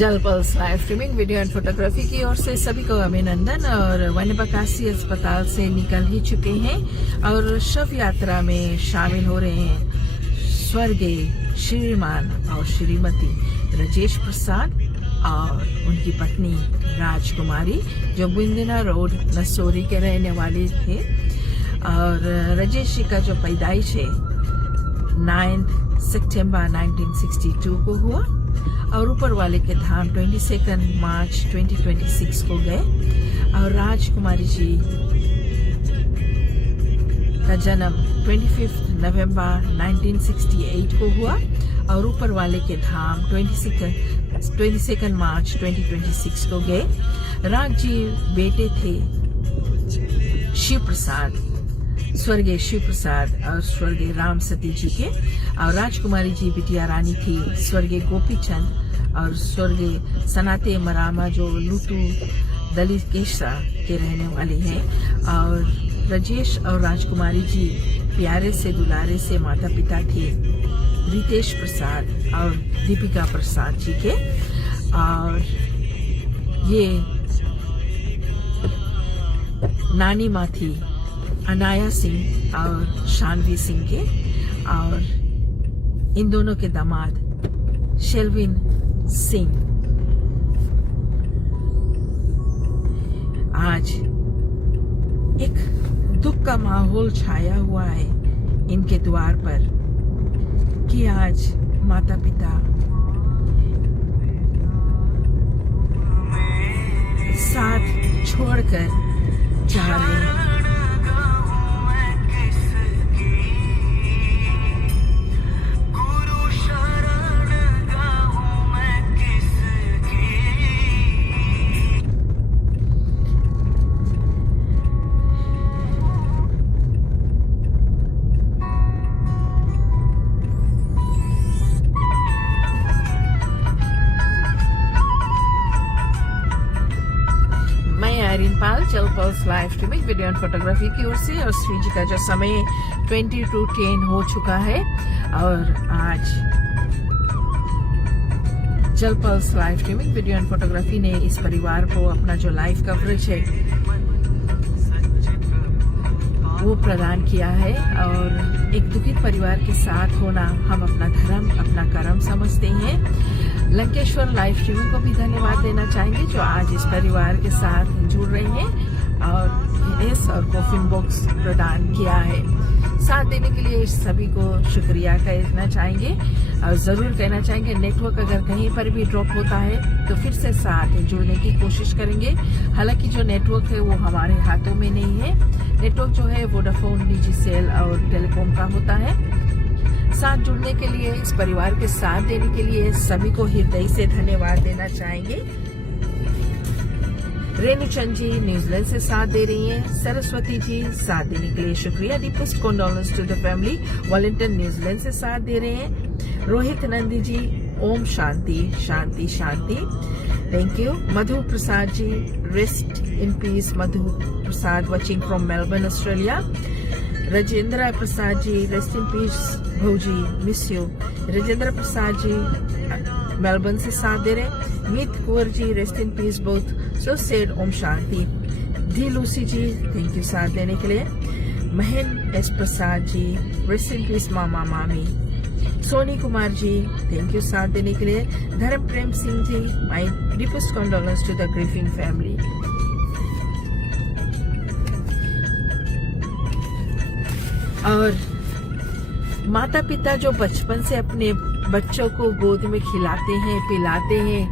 जल pulse live streaming video and photography की ओर से सभी को अभिनंदन। और वन्यप्रकाशी अस्पताल से निकल ही चुके हैं और शव यात्रा में शामिल हो रहे हैं स्वर्गीय श्रीमान और श्रीमती राजेश प्रसाद और उनकी पत्नी राजकुमारी, जो बुंदेना रोड नसोरी के रहने वाले थे। और राजेश जी का जो पैदाइश है 9 सितंबर 1962 को हुआ और ऊपर वाले के धाम 22 मार्च 2026 को गए। और राजकुमारी जी का जन्म 25 नवंबर 1968 को हुआ और ऊपर वाले के धाम 22 मार्च 2026 को गए। राज जी बेटे थे शिव प्रसाद, स्वर्गीय शिव प्रसाद और स्वर्गीय राम सती जी के। और राजकुमारी जी बिटिया रानी थी स्वर्गीय गोपी चंद और स्वर्गीय सनाते मरामा, जो लुटू दलित केशा के रहने वाले हैं। और राजेश और राजकुमारी जी प्यारे से दुलारे से माता पिता थे रितेश प्रसाद और दीपिका प्रसाद जी के। और ये नानी माँ थी अनाया सिंह और शानवी सिंह के। और इन दोनों के दामाद शेल्विन सिंह। आज एक दुख का माहौल छाया हुआ है इनके द्वार पर कि आज माता पिता साथ छोड़कर जा रहे हैं। जल pulse live streaming video and photography की ओर से। और श्री जी का जो समय 22:10 हो चुका है और आज जल pulse live streaming video and photography ने इस परिवार को अपना जो लाइव कवरेज है वो प्रदान किया है। और एक दुखित परिवार के साथ होना हम अपना धर्म, अपना कर्म समझते हैं। लंकेश्वर लाइव स्ट्रीमिंग को भी धन्यवाद देना चाहेंगे जो आज इस परिवार के साथ जुड़ रहे हैं और गिनेस और कॉफिन बॉक्स प्रदान किया है। साथ देने के लिए सभी को शुक्रिया कहना चाहेंगे। और जरूर कहना चाहेंगे नेटवर्क अगर कहीं पर भी ड्रॉप होता है तो फिर से साथ जुड़ने की कोशिश करेंगे। हालांकि जो नेटवर्क है वो हमारे हाथों में नहीं है। नेटवर्क जो है वोडाफोन, डिजिसेल और टेलीकॉम का होता है। साथ जुड़ने के लिए, इस परिवार के साथ देने के लिए सभी को हृदय से धन्यवाद देना चाहेंगे। रेणुचंद जी न्यूजीलैंड से साथ दे रही हैं। सरस्वती जी साथ देने के लिए शुक्रिया। Deepest condolence to the family. Wellington New Zealand से साथ दे रहे हैं। रोहित नंदी जी ओम शांति शांति शांति, thank you. Madhu Prasad ji rest in peace. Madhu Prasad watching from Melbourne Australia. Rajendra Prasad ji rest in peace भौजी, miss you. Rajendra Prasad ji Melbourne से साथ दे रहे। Meet Kunwar ji rest in peace both, so sad ओम शांति। धी लूसी जी थैंक यू साथ देने के लिए। Mahendra S Prasad ji rest in peace मामा मामी। सोनी कुमार जी थैंक यू साथ देने के लिए। Dharam Prem Singh ji my deepest condolence to the grieving family. और माता पिता जो बचपन से अपने बच्चों को गोद में खिलाते हैं, पिलाते हैं,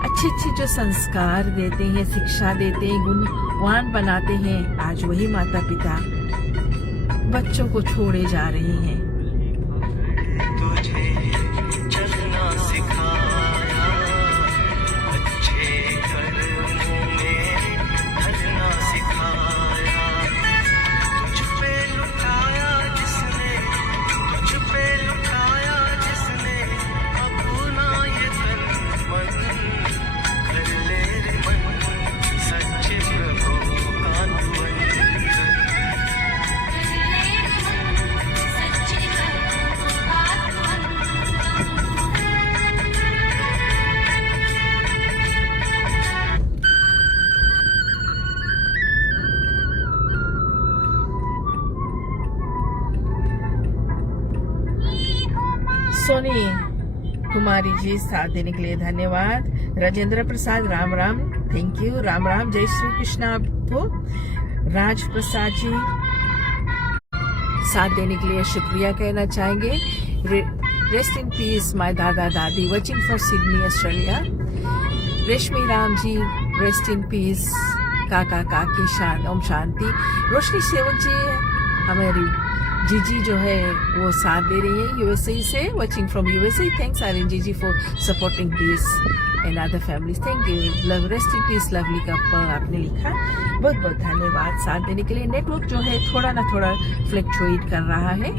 अच्छे अच्छे जो संस्कार देते हैं, शिक्षा देते हैं, गुणवान बनाते हैं, आज वही माता पिता बच्चों को छोड़े जा रहे हैं। तुझे चलना सिखाया, अच्छे कर्मों में ढलना सिखाया। तुझ पे लुटाया जिसने, तुझ पे लुटाया जिसने अपना ये तन मन, कर ले रे मन सच्चे प्रभु का ध्वनि। सच्चे सोनी कुमारी जी साथ देने के लिए धन्यवाद। राजेंद्र प्रसाद राम राम, थैंक यू, राम राम, जय श्री कृष्ण आपको। राज प्रसाद जी साथ देने के लिए शुक्रिया कहना चाहेंगे। रेस्ट इन पीस माय दादा दादी वाचिंग फ्रॉम सिडनी ऑस्ट्रेलिया। रेशमी Ram ji rest in peace, काका काकी ओम शांति। रोशनी सेवक जी हमारी जीजी जो है वो साथ दे रही है यूएसए से, watching from USA. Thanks Aryan जीजी for supporting this and other families, thank you. Love rest in peace lovely couple आपने लिखा, बहुत बहुत धन्यवाद साथ देने के लिए। नेटवर्क जो है थोड़ा ना थोड़ा फ्लक्चुएट कर रहा है,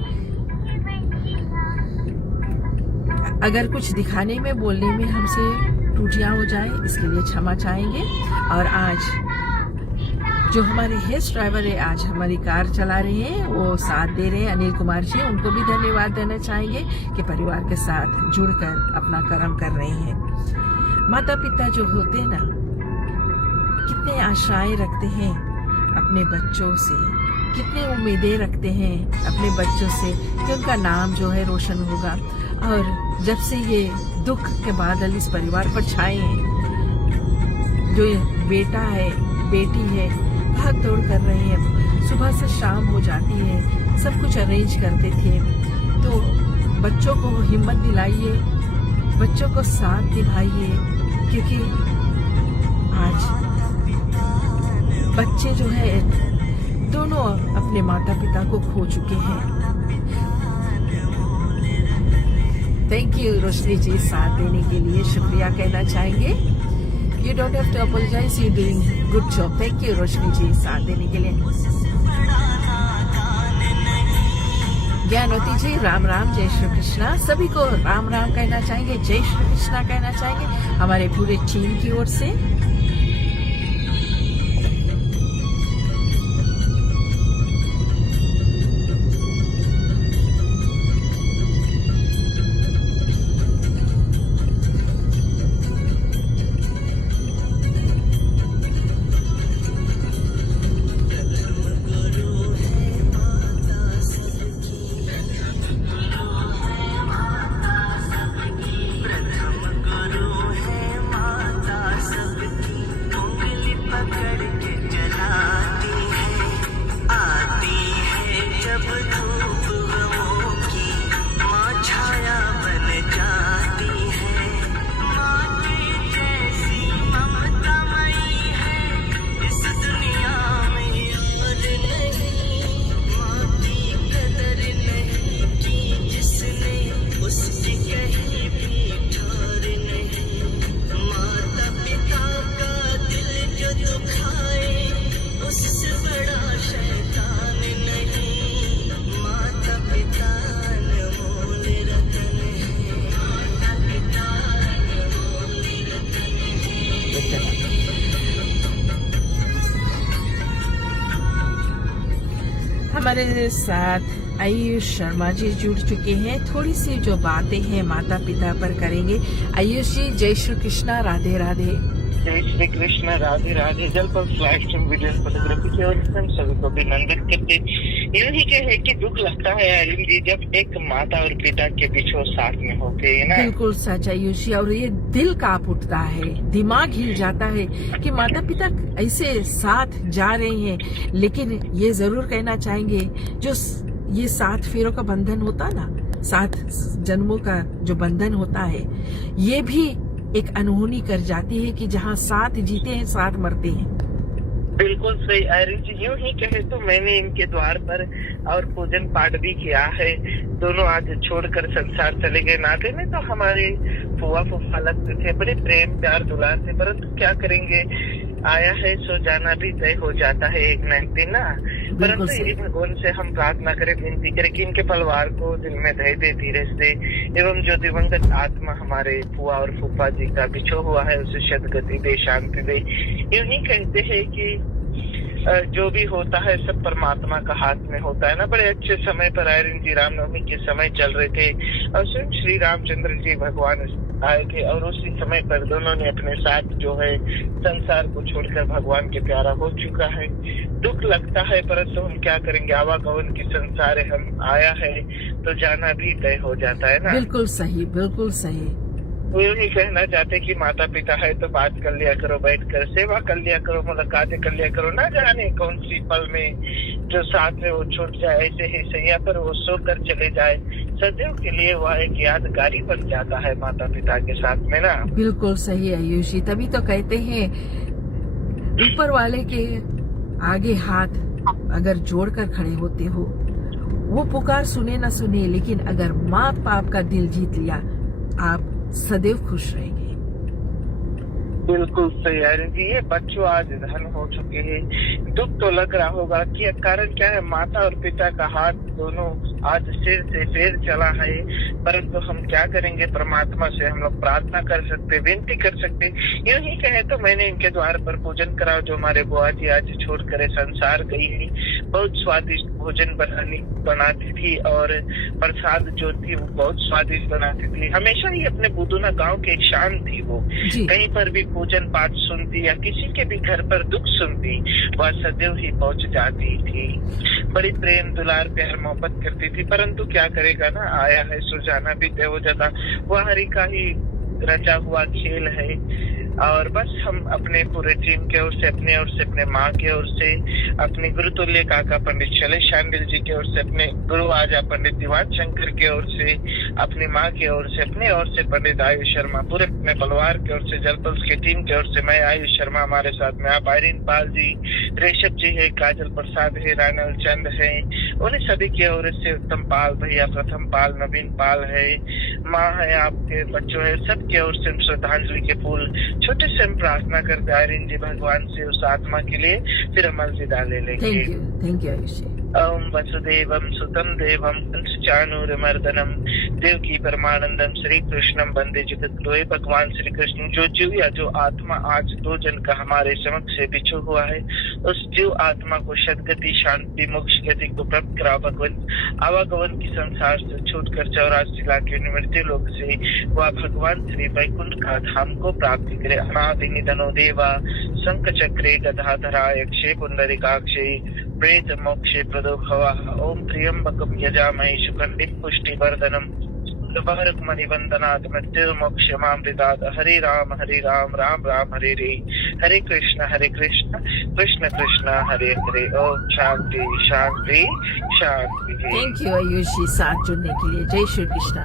अगर कुछ दिखाने में बोलने में हमसे त्रुटियां हो जाए इसके लिए क्षमा चाहेंगे। और आज जो हमारे हेस्ट ड्राइवर है आज हमारी कार चला रहे हैं वो साथ दे रहे हैं अनिल कुमार जी, उनको भी धन्यवाद देना चाहेंगे कि परिवार के साथ जुड़कर अपना कर्म कर रहे हैं। माता पिता जो होते हैं ना, कितने आशाएं रखते हैं अपने बच्चों से, कितने उम्मीदें रखते हैं अपने बच्चों से कि उनका नाम जो है रोशन होगा। और जब से ये दुख के बादल इस परिवार पर छाए हैं, जो ये बेटा है बेटी है भाग दौड़ कर रहे हैं, सुबह से शाम हो जाती है, सब कुछ अरेंज करते थे। तो बच्चों को हिम्मत दिलाइए, बच्चों को साथ निभाइए, क्योंकि आज बच्चे जो है दोनों अपने माता पिता को खो चुके हैं। थैंक यू रोशनी जी साथ देने के लिए शुक्रिया कहना चाहेंगे। You don't have to apologize, you're doing good job. Thank you रोशनी जी साथ देने के लिए। ज्ञानवती जी राम राम, जय श्री कृष्णा। सभी को राम राम कहना चाहेंगे, जय श्री कृष्णा कहना चाहेंगे हमारे पूरे टीम की ओर से। हमारे साथ आयुष शर्मा जी जुड़ चुके हैं, थोड़ी सी जो बातें हैं माता पिता पर करेंगे। आयुष जी जय श्री कृष्णा, राधे राधे। जय श्री कृष्ण, राधे राधे। जल पर लाइव स्ट्रीम वीडियो फोटोग्राफी की ओर से सभी को अभिनंदन करते। यूं ही कहे कि दुख लगता है आर्यन जी जब एक माता और पिता के बीच वो साथ में होते हैं ना। बिल्कुल सच आयुष जी, और ये दिल कांप उठता है, दिमाग हिल जाता है कि माता पिता ऐसे साथ जा रहे हैं। लेकिन ये जरूर कहना चाहेंगे जो ये 7 फेरों का बंधन होता ना, 7 जन्मों का जो बंधन होता है, ये भी एक अनहोनी कर जाती है कि जहाँ 7 जीते हैं 7 मरते हैं। बिल्कुल सही आर्यन जी, यूं ही कहे तो मैंने इनके द्वार पर और पूजन पाठ भी किया है। दोनों आज छोड़कर संसार चले गए। नाते में तो हमारे फुआ फूफा लगते थे, बड़े प्रेम प्यार दुलार थे, परंतु क्या करेंगे, आया है सो जाना भी तय हो जाता है एक न एक दिन ना। परंतु यही भगवान से हम प्रार्थना करें, विनती करें कि इनके परिवार को दिल में धैर्य धीरज दे एवं जो दिवंगत आत्मा हमारे फुआ और फूफा जी का बिछो हुआ है उसे सदगति दे, शांति दे। यूं ही कहते हैं कि जो भी होता है सब परमात्मा का हाथ में होता है ना। बड़े अच्छे समय पर आर्यन जी रामनवमी के समय चल रहे थे और स्वयं श्री रामचंद्र जी भगवान आए थे और उसी समय पर दोनों ने अपने साथ जो है संसार को छोड़कर भगवान के प्यारा हो चुका है। दुख लगता है परंतु हम क्या करेंगे, आवागमन की संसार है, हम आया है तो जाना भी तय हो जाता है ना। बिल्कुल सही, बिल्कुल सही। वो यूं ही कहना चाहते कि माता पिता है तो बात कर लिया करो, बैठकर सेवा कर लिया करो, मुलाकातें कर लिया करो। ना जाने कौन सी पल में जो साथ में वो छूट जाए, ऐसे ही सैया पर वो सोकर चले जाए, सदैव के लिए वह एक यादगारी बन जाता है माता पिता के साथ में ना। बिल्कुल सही आयुष जी, तभी तो कहते हैं ऊपर वाले के आगे हाथ अगर जोड़कर खड़े होते हो, वो पुकार सुने ना सुने, लेकिन अगर माँ बाप का दिल जीत लिया, आप सदैव खुश रहेंगे। बिल्कुल सही आर्यन जी, ये बच्चों आज धन हो चुके हैं। दुख तो लग रहा होगा कि कारण क्या है, माता और पिता का हाथ दोनों आज सिर से पैर चला है, परंतु हम क्या करेंगे, परमात्मा से हम लोग प्रार्थना कर सकते, विनती कर सकते। यूं ही कहे तो मैंने इनके द्वार पर पूजन करा, जो हमारे बुआ जी आज छोड़ कर संसार गई है। बहुत स्वादिष्ट भोजन बनाती थी और प्रसाद जो थी वो बहुत स्वादिष्ट बनाती थी। हमेशा ही अपने बुदुना गांव की एक शान थी वो। कहीं पर भी पूजन पाठ सुनती या किसी के भी घर पर दुख सुनती, वह सदैव ही पहुंच जाती थी। बड़ी प्रेम दुलार प्यार मोहब्बत करती थी, परंतु क्या करेगा ना, आया है सो जाना भी तय हो जाता। वह हरि का ही रचा हुआ खेल है। और बस हम अपने पूरे टीम की ओर से, अपने ओर से, अपने माँ की ओर से, अपने गुरुतुल्य काका पंडित शैलेश शांडिल जी की ओर से, अपने गुरु आजा पंडित दीवान शंकर की ओर से, अपनी माँ की ओर से, अपने ओर से पंडित आयुष शर्मा, पूरे अपने परिवार की ओर से, जलपल्स की टीम की ओर से, मैं आयुष शर्मा, हमारे साथ में आप आयरीन पाल जी, रेशभ जी है, काजल प्रसाद है, रानल चंद है, उन्हें सभी की ओर से उत्तम पाल भैया, प्रथम पाल, नवीन पाल है, माँ है, आपके बच्चों है, सबके ओर से श्रद्धांजलि के फूल छोटे से हम प्रार्थना करते आयरीन जी भगवान से उस आत्मा के लिए, फिर हम अलविदा ले लेंगे। थैंक यू आयुष जी। ओम वसुदेवम सुतम देवम कंसचानूरमर्दनम देवकी परमानंदम श्री कृष्णम वंदे जगद्गुरुवे। भगवान श्री कृष्ण जो जीव या जो आत्मा आज 2 जन का हमारे समक्ष से बिछू हुआ है, उस जीव आत्मा को सदगति, शांति, मोक्ष गति को प्राप्त करा भगवान। आवागमन की संसार से छूटकर 84 लाख के निवृत्ति लोक से वह भगवान श्री वैकुंठ का धाम को प्राप्ति करे। अनादि निधनो देवा शंख चक्रे गदाधरा यक्षे पुंडरीकाक्षे प्रेत मोक्षे प्रदो भवः। ओम त्र्यंबकम यजामहे सुगंधिं पुष्टिवर्धनम मणिवंदनात् मृत्युर्मोक्षमामृतात्। हरे राम राम राम हरे हरे, हरे कृष्ण कृष्ण कृष्ण हरे हरे। ओम शांति शांति शांति। थैंक यू आयुष जी साथ जुड़ने के लिए। जय श्री कृष्ण।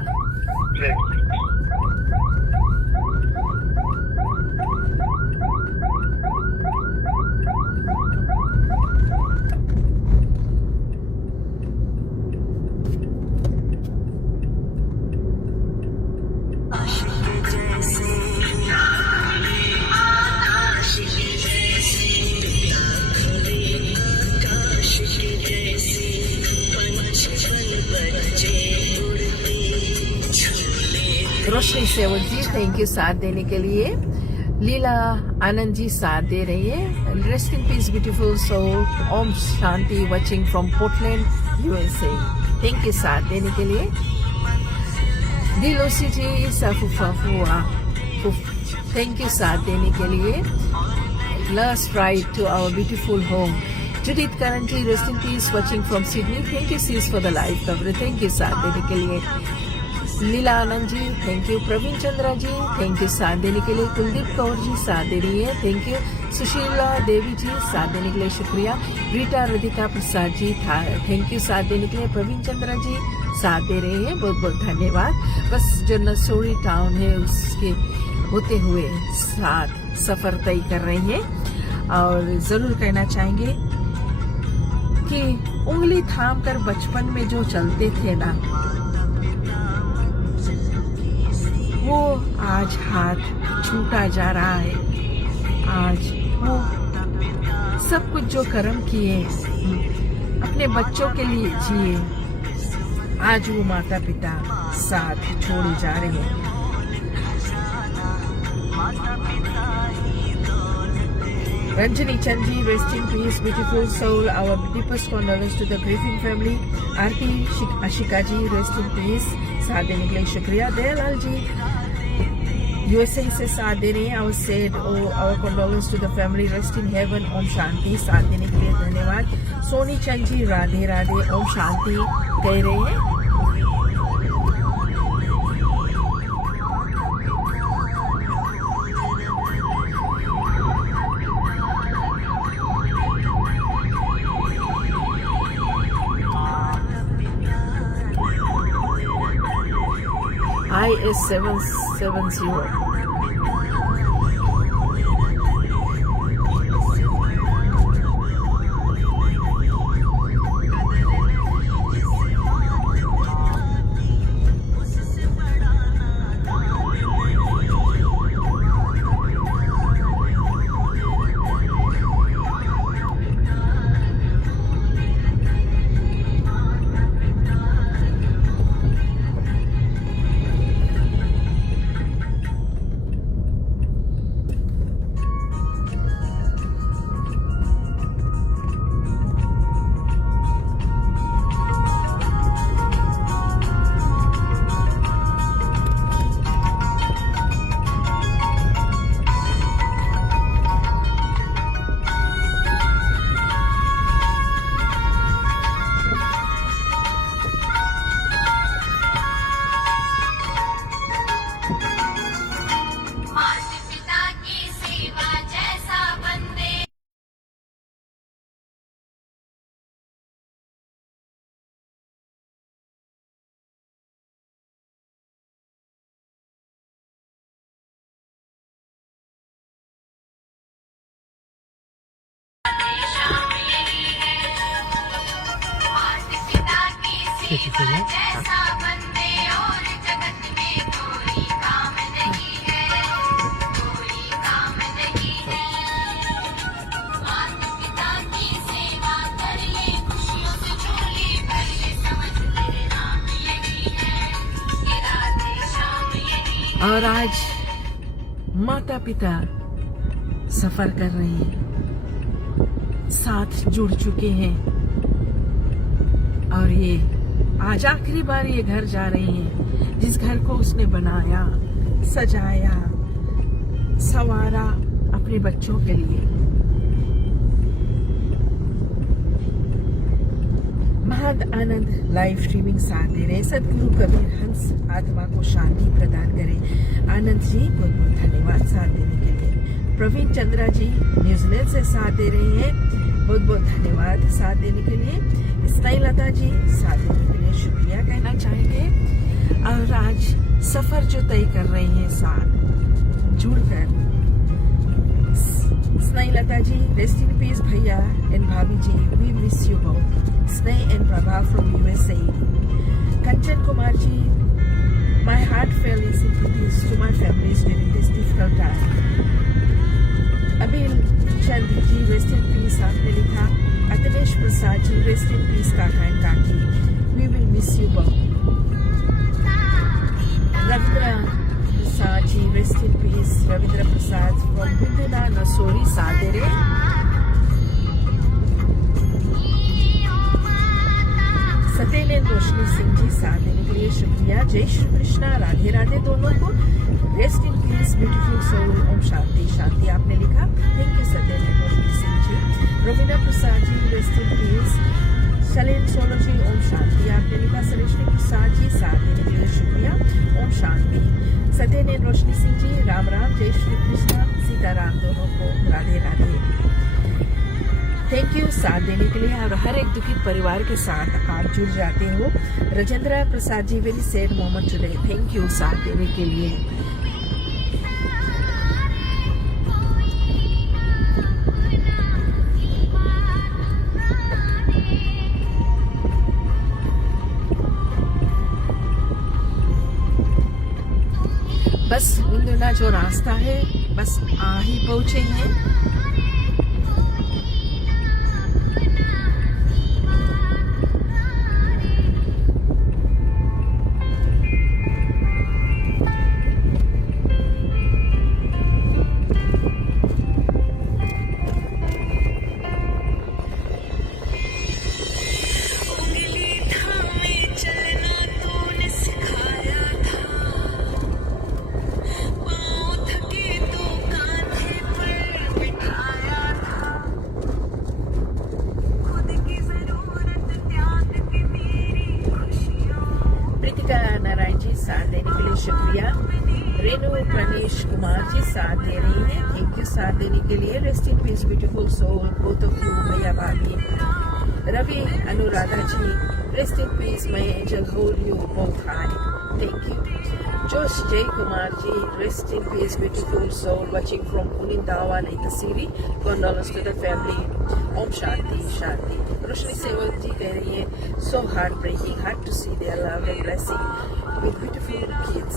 रोशनी सेवक जी थैंक यू साथ देने के लिए। लीला आनंद जी साथ दे रही है। Rest in peace beautiful soul. ओम शांति watching from Portland USA. Thank you साथ देने के लिए। दिलोसी जी साफुफाफुआ थैंक यू साथ देने के लिए। Last ride to our beautiful home. Judith Karanji, rest in peace, watching from Sydney. Thank you sis for the live coverage. Thank you साथ देने के लिए। Leela Anand ji thank you. Praveen Chandra ji thank you साथ देने के लिए। कुलदीप कौर जी साथ दे रही है, थैंक यू। सुशीला देवी जी साथ देने के लिए शुक्रिया। रीटा राधिका प्रसाद जी थैंक यू साथ देने के लिए। प्रवीण चंद्रा जी साथ दे रहे हैं, बहुत बहुत धन्यवाद। बस जो नसोड़ी टाउन है उसके होते हुए साथ सफर तय कर रही है। और जरूर कहना चाहेंगे कि उंगली थाम कर बचपन में जो चलते थे ना, वो आज हाथ छूटा जा रहा है। आज वो सब कुछ जो कर्म किए अपने बच्चों के लिए जिए, आज वो माता पिता साथ छोड़े जा रहे हैं। Ranjani Chandji, rest in peace, beautiful soul. Our deepest condolences to the grieving family. Aarti Ashika ji, rest in peace. साथ देने के लिए शुक्रिया। दयालाल जी यूएसए से साथ दे रहे हैं। our condolence to the family, rest in heaven, Om Shanti. साथ देने के लिए धन्यवाद। सोनी चंद जी राधे राधे, ओम शांति कह रहे हैं। IS 770। और आज माता पिता सफर कर रहे हैं, साथ जुड़ चुके हैं और ये आज आखिरी बार ये घर जा रहे हैं जिस घर को उसने बनाया, सजाया, संवारा अपने बच्चों के लिए। महद आनंद लाइव स्ट्रीमिंग साथ दे रहे हैं। सदगुरु कबीर हंस आत्मा को शांति प्रदान करें। आनंद जी बहुत बहुत धन्यवाद साथ देने के लिए। प्रवीण चंद्रा जी न्यूजीलैंड से साथ दे रहे हैं, बहुत बहुत धन्यवाद साथ देने के लिए। स्नेही लता जी साथ देने के लिए शुक्रिया कहना चाहेंगे। और आज सफर जो तय कर रहे हैं साथ जुड़कर, Snehi Lata ji rest in peace भैया एंड भाभी जी, we miss you both. Sneh and Prabha from USA. Kanchan Kumar ji, my heartfelt sympathies to my families during this difficult time. Abil Chand ji, rest in peace, आपने लिखा। Athanesh Prasad ji, rest in peace, काका and काकी, we will miss you both. Ravindra Prasad ji, rest in peace, Ravindra Prasad from Binduna Nasori, Sadere. Satyendra Roshni Singh जी साथ देने के लिए शुक्रिया। जय श्री कृष्णा, राधे राधे दोनों को। Rest in peace beautiful soul, ओम शांति शांति आपने लिखा। Thank you Satyendra Roshni Singh ji. Raveena Prasad ji rest in peace. Shailen Solo ji ओम शांति आपने लिखा। सरेश्वरी प्रसाद जी साथ देने के लिए शुक्रिया, ओम शांति। सत्येंद्र रोशनी सिंह जी राम राम, जय श्री कृष्णा, सीताराम दोनों को राधे राधे। थैंक यू साथ देने के लिए। और हर एक दुखित परिवार के साथ आप जुड़ जाते हो। Rajendra Prasad ji, very sad moment today, thank you साथ देने के लिए। बस उनका जो रास्ता है बस आ ही पहुंचे हैं। चलना तूने सिखाया था, रेणु प्रणेश कुमार जी साथ दे रही हैं, थैंक यू साथ देने के लिए। Rest in peace beautiful soul both of you मैया भाभी। Ravi Anuradha ji rest in peace my angel hold you both high, thank you. Josh Jai Kumar ji rest in peace beautiful soul watching from पुलिंदावा Naikasiri, condolences to the family, ओम शांति शांति। रोशनी सेवक जी कह रही है so heartbreaking, hard to see their love and blessing with beautiful kids।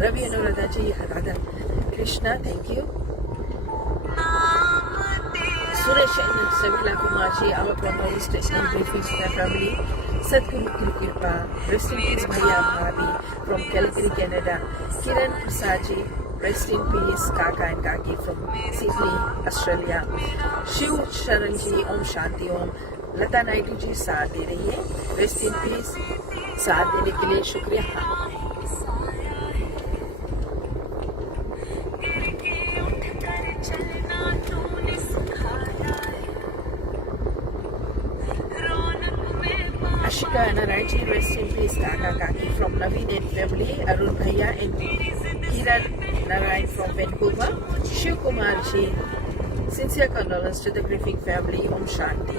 Ravi Anuradha ji Radha Krishna thank you. Suresh and Savila Kumar ji our condolences and briefings to the family। सतगुरु की कृपा rest in peace भैया भाभी from Calgary Canada. Kiran Prasad ji rest in peace काका and काकी from Sydney Australia. Shiv Sharan ji ओम शांति ओम। लता नायडू जी साथ दे रही है, रेस्ट इन पीस साथ देने के लिए शुक्रिया। Ashika Narai ji rest in peace Kaka Kaki from Naveen and family, Arun Bhaiya and Kiran Narai from Vancouver, Shiv Kumar ji sincere condolences to the grieving family, Om Shanti।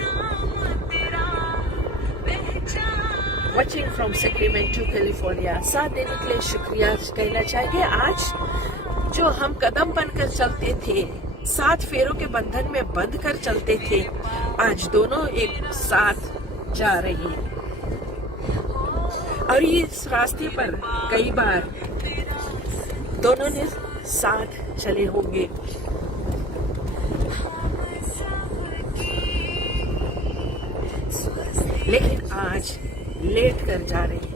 Watching from Sacramento, California, साथ देने के लिए शुक्रिया कहना चाहिए। आज जो हम कदम बनकर चलते थे, 7 फेरों के बंधन में बंध कर चलते थे, आज दोनों एक साथ जा रही हैं और इस रास्ते पर कई बार दोनों ने साथ चले होंगे। लेकिन आज लेट कर जा रहे हैं।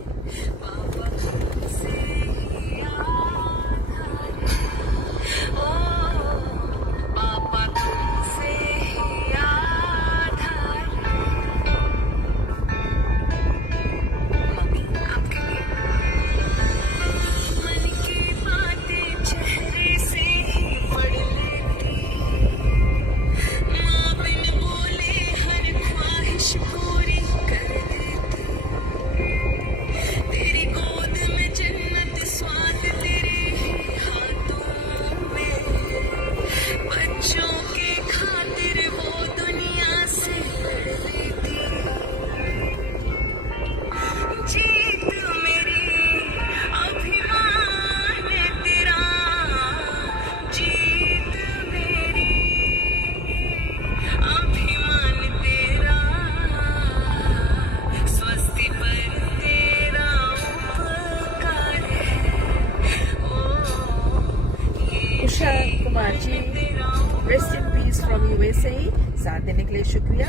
Rest in piece from USA, साथ देने के लिए शुक्रिया।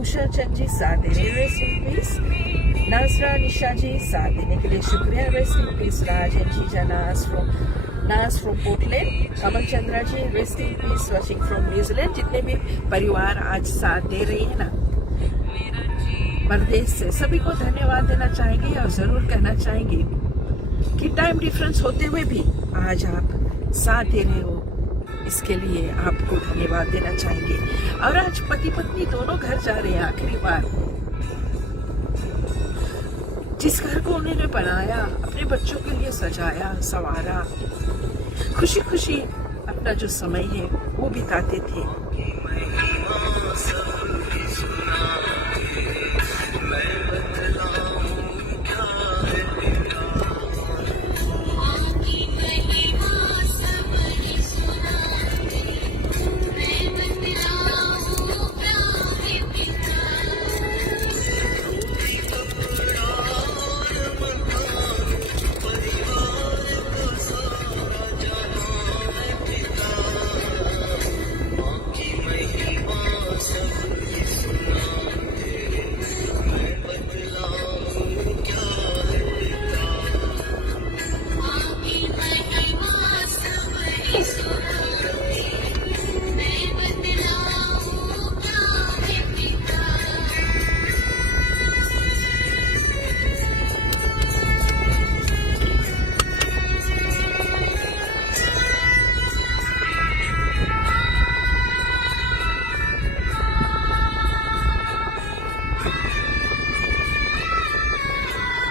उषा चंद जी साथ दे रहे, रेस्ट इन पीस। नाजरा निशा जी साथ देने के लिए शुक्रिया, rest in peace. Raj and जीजा Naz from Portland. Kamal Chandra ji rest in peace watching from New Zealand. जितने भी परिवार आज साथ दे रहे हैं ना परदेश से, सभी को धन्यवाद देना चाहेंगे और जरूर कहना चाहेंगे कि टाइम डिफरेंस होते हुए भी आज आप साथ दे रहे हो, इसके लिए आपको धन्यवाद देना चाहेंगे। और आज पति पत्नी दोनों घर जा रहे हैं आखिरी बार। जिस घर को उन्होंने बनाया, अपने बच्चों के लिए सजाया संवारा, खुशी खुशी अपना जो समय है वो बिताते थे।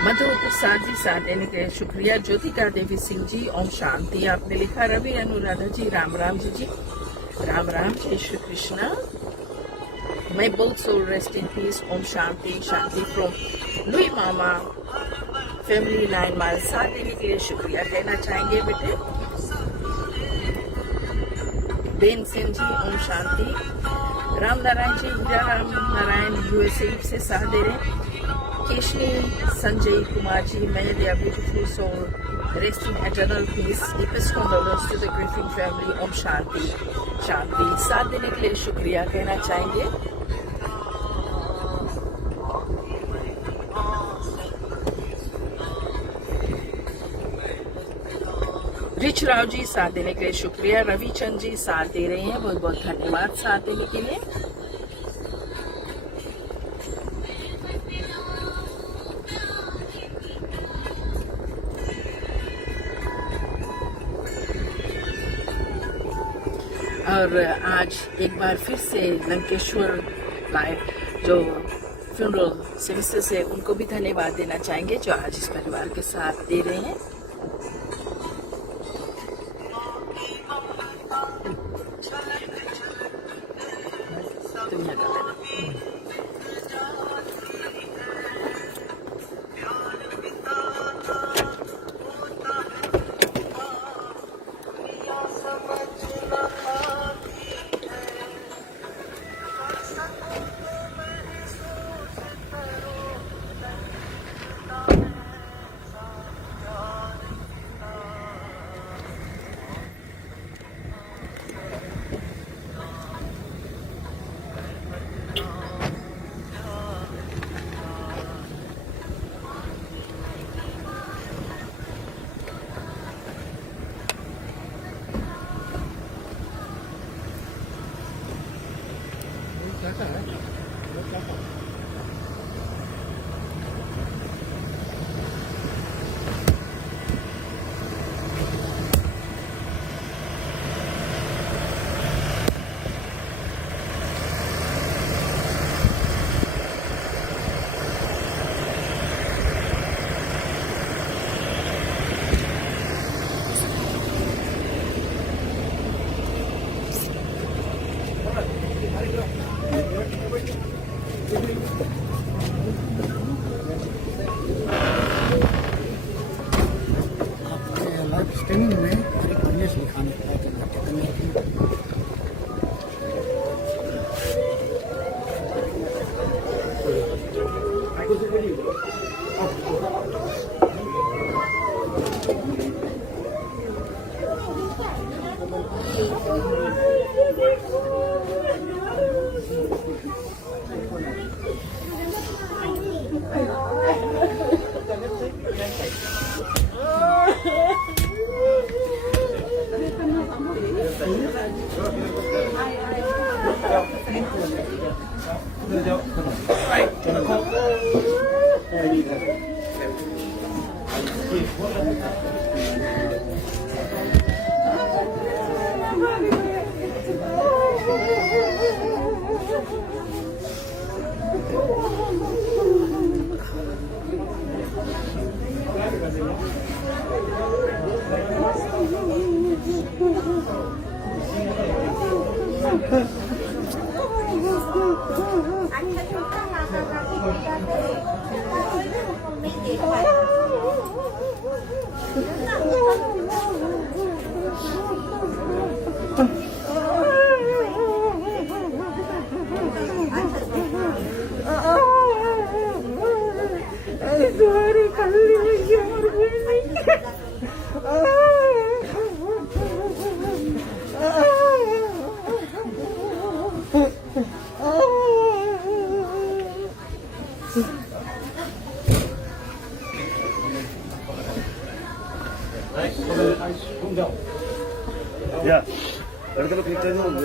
मधु प्रसाद जी साथ देने के लिए शुक्रिया। ज्योतिका देवी सिंह जी ओम शांति आपने लिखा। रवि अनुराधा जी राम राम जी राम राम जय Shri Krishna. My both soul rest in peace. Om Shanti Shanti from Louis mama family 9 mile साथ देने के लिए शुक्रिया कहना चाहेंगे बेटे। बेन सिंह जी ओम शांति। राम नारायण जी हीरा राम नारायण यूएसए से साथ दे रहे हैं। Keshni Sanjay Kumar ji may their beautiful soul rest in eternal peace. Deepest condolence to the grieving family. Om Shanti Shanti साथ देने के लिए शुक्रिया कहना चाहेंगे। रिच राव जी साथ देने के लिए शुक्रिया। रविचंद जी साथ दे रहे हैं, बहुत बहुत धन्यवाद साथ देने के लिए। और आज एक बार फिर से लंकेश्वर लाइव जो फ्यूनरल सर्विसेज है उनको भी धन्यवाद देना चाहेंगे जो आज इस परिवार के साथ दे रहे हैं। स्ट्रीमिंग में हर एक बढ़िया से दिखाने या लड़के लोग लिखते हैं लड़कों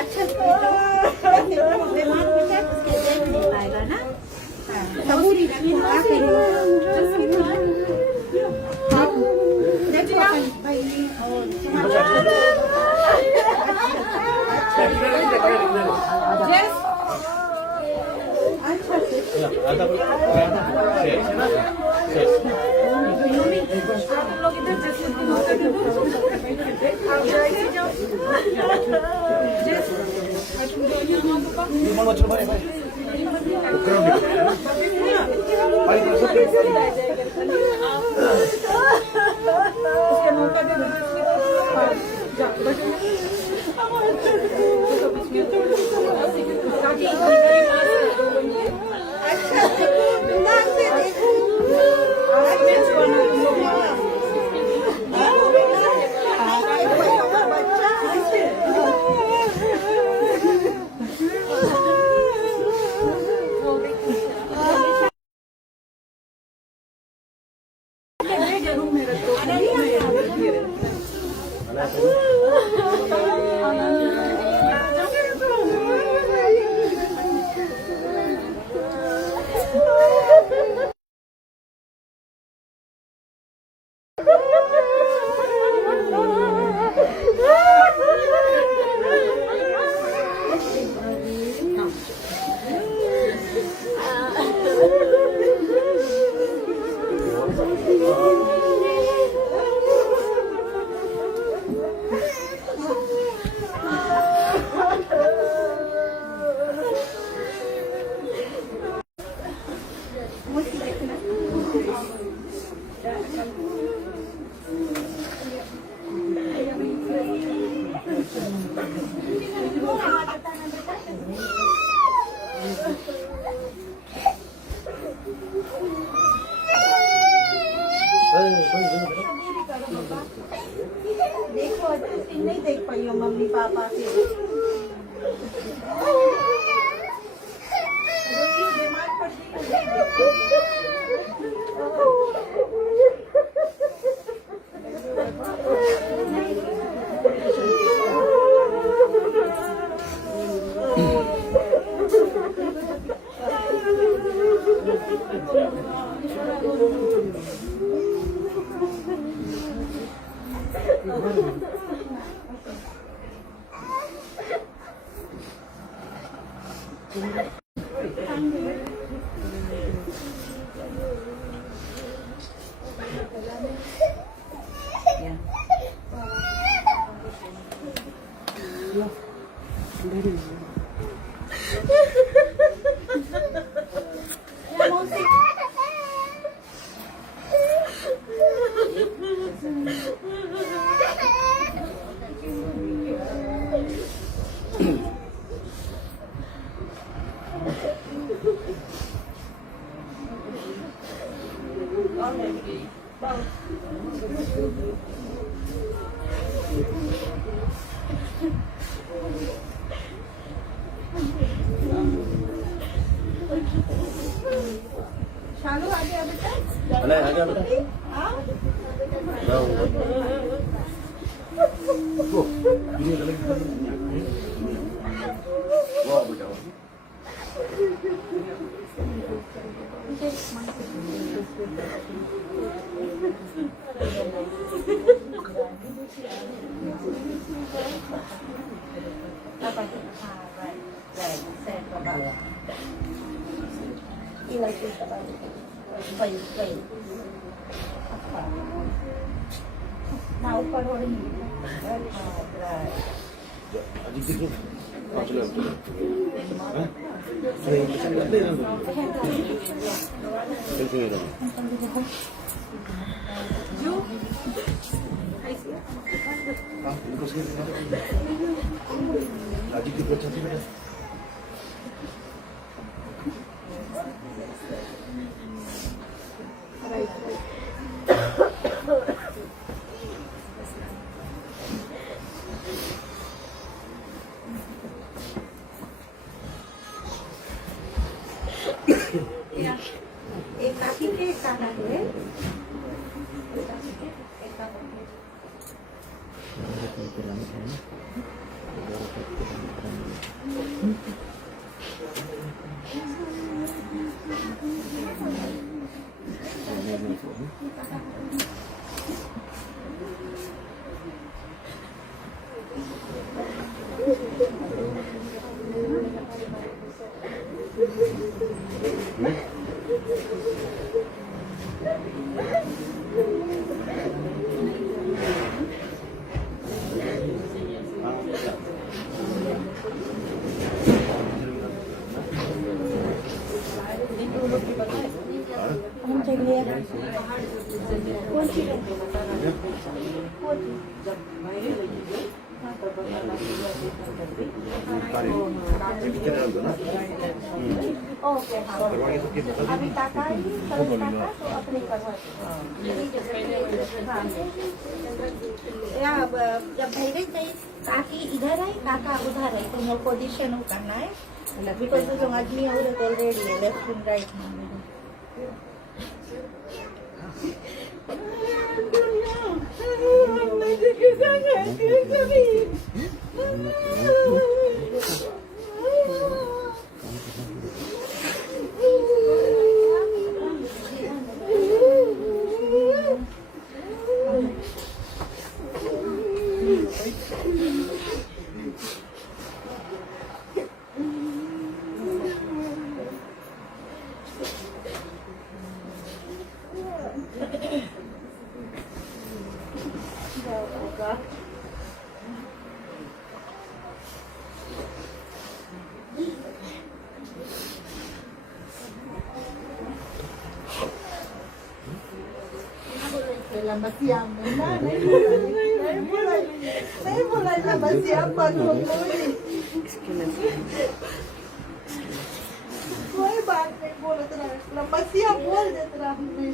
अच्छा देखो नहीं देख पाई हो मम्मी पापा के बीमार पड़ती शालू आ गया बेटा अरे आ जा बेटा जाओ वो वीडियो चलेगी वाह बेटा ना ऊपर हो रही अजी देखो चलो अजी की बच्चा थी बेटा एक काकी के एक काका के ओके हाँ अभी काका ही कल काका तो अपने करवा हाँ या जब भेजे चाहिए काकी इधर है काका उधर है तो वो पोजीशन वो करना है बिकॉज जो आदमी है वो ऑलरेडी है left and right Lambat siang, saya mulai lambat siang baru mulai. कोई बात नहीं बोलो तेरा lambat siang बोल दे तेरा हमने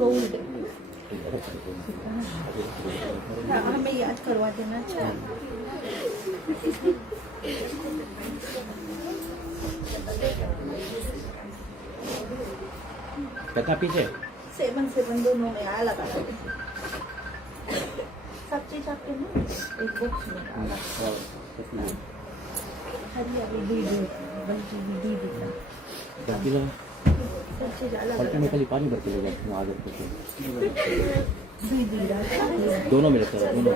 गोल्ड हमें याद करवा देना कितना पीछे 7 दोनों में अलग अलग सब चीज आपके ना एक बॉक्स में अलग हरी वाली दी बल्कि दी दिखा सब चीज अलग अल्टरनेटली पानी भरते लोग आ जाते थे दी दोनों में रहता है दोनों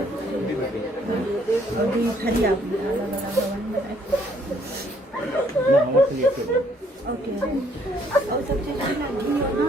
अभी हरी आपने अलग अलग वन में ना हमारे के लिए ओके और सब चीज ना घी और ना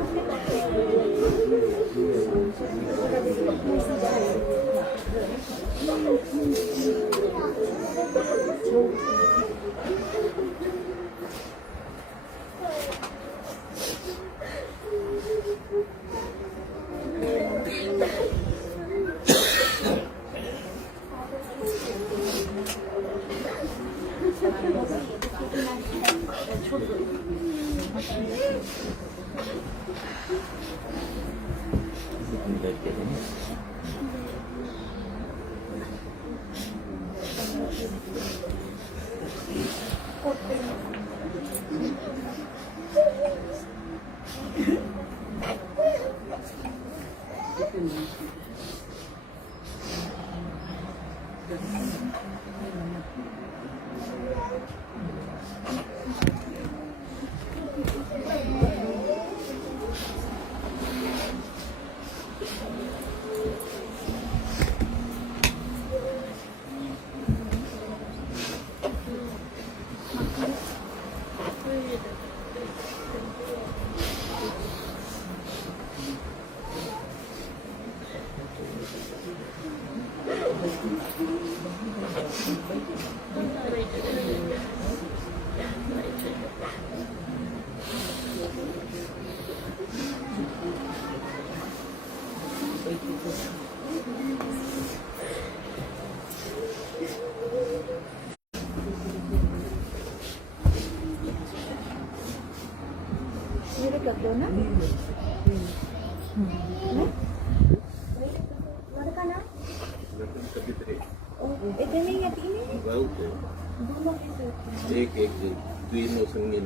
मेरे कर दो ना लड़का ना इतने नहीं है तीन है दोनों एक एक तीनों संगीन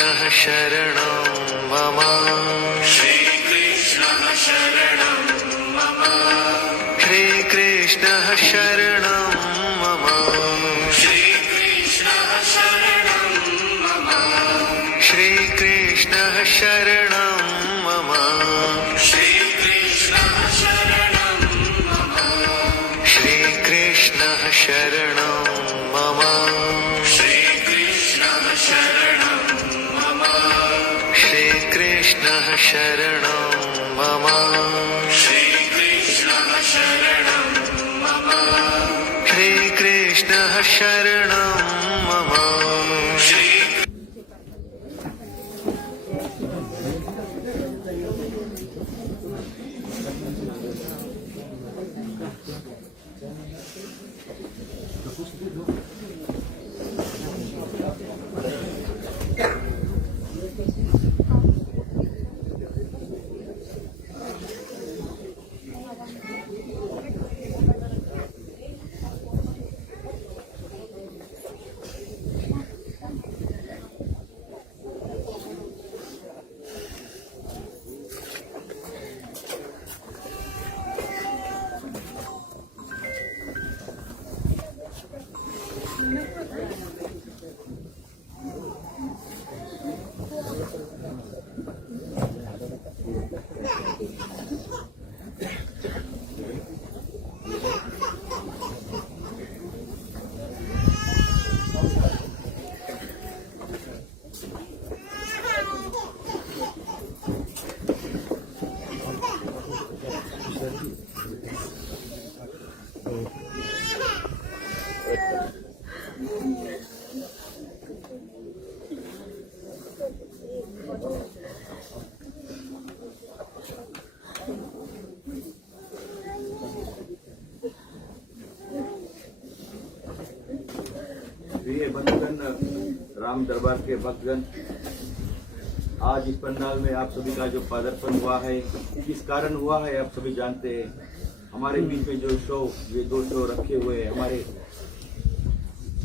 श्रीकृष्णः शरणं मम श्रीकृष्णः शरणं मम श्रीकृष्णः शरणं मम श्रीकृष्णः शरणं मम श्रीकृष्णः शरणं मम श्रीकृष्णः शरणं मम श्रीकृष्णः शरणं मम श्रीकृष्णः शरणं मम श्रीकृष्णः शरणं मम श्रीकृष्णः शरणं मम श्रीकृष्णः शरणं मम प्रिय बंधुगण, राम दरबार के भक्तगण, आज इस पंडाल में आप सभी का जो पदार्पण हुआ है, किस कारण हुआ है आप सभी जानते हैं। हमारे बीच में जो शो, ये 2 शो रखे हुए हैं, हमारे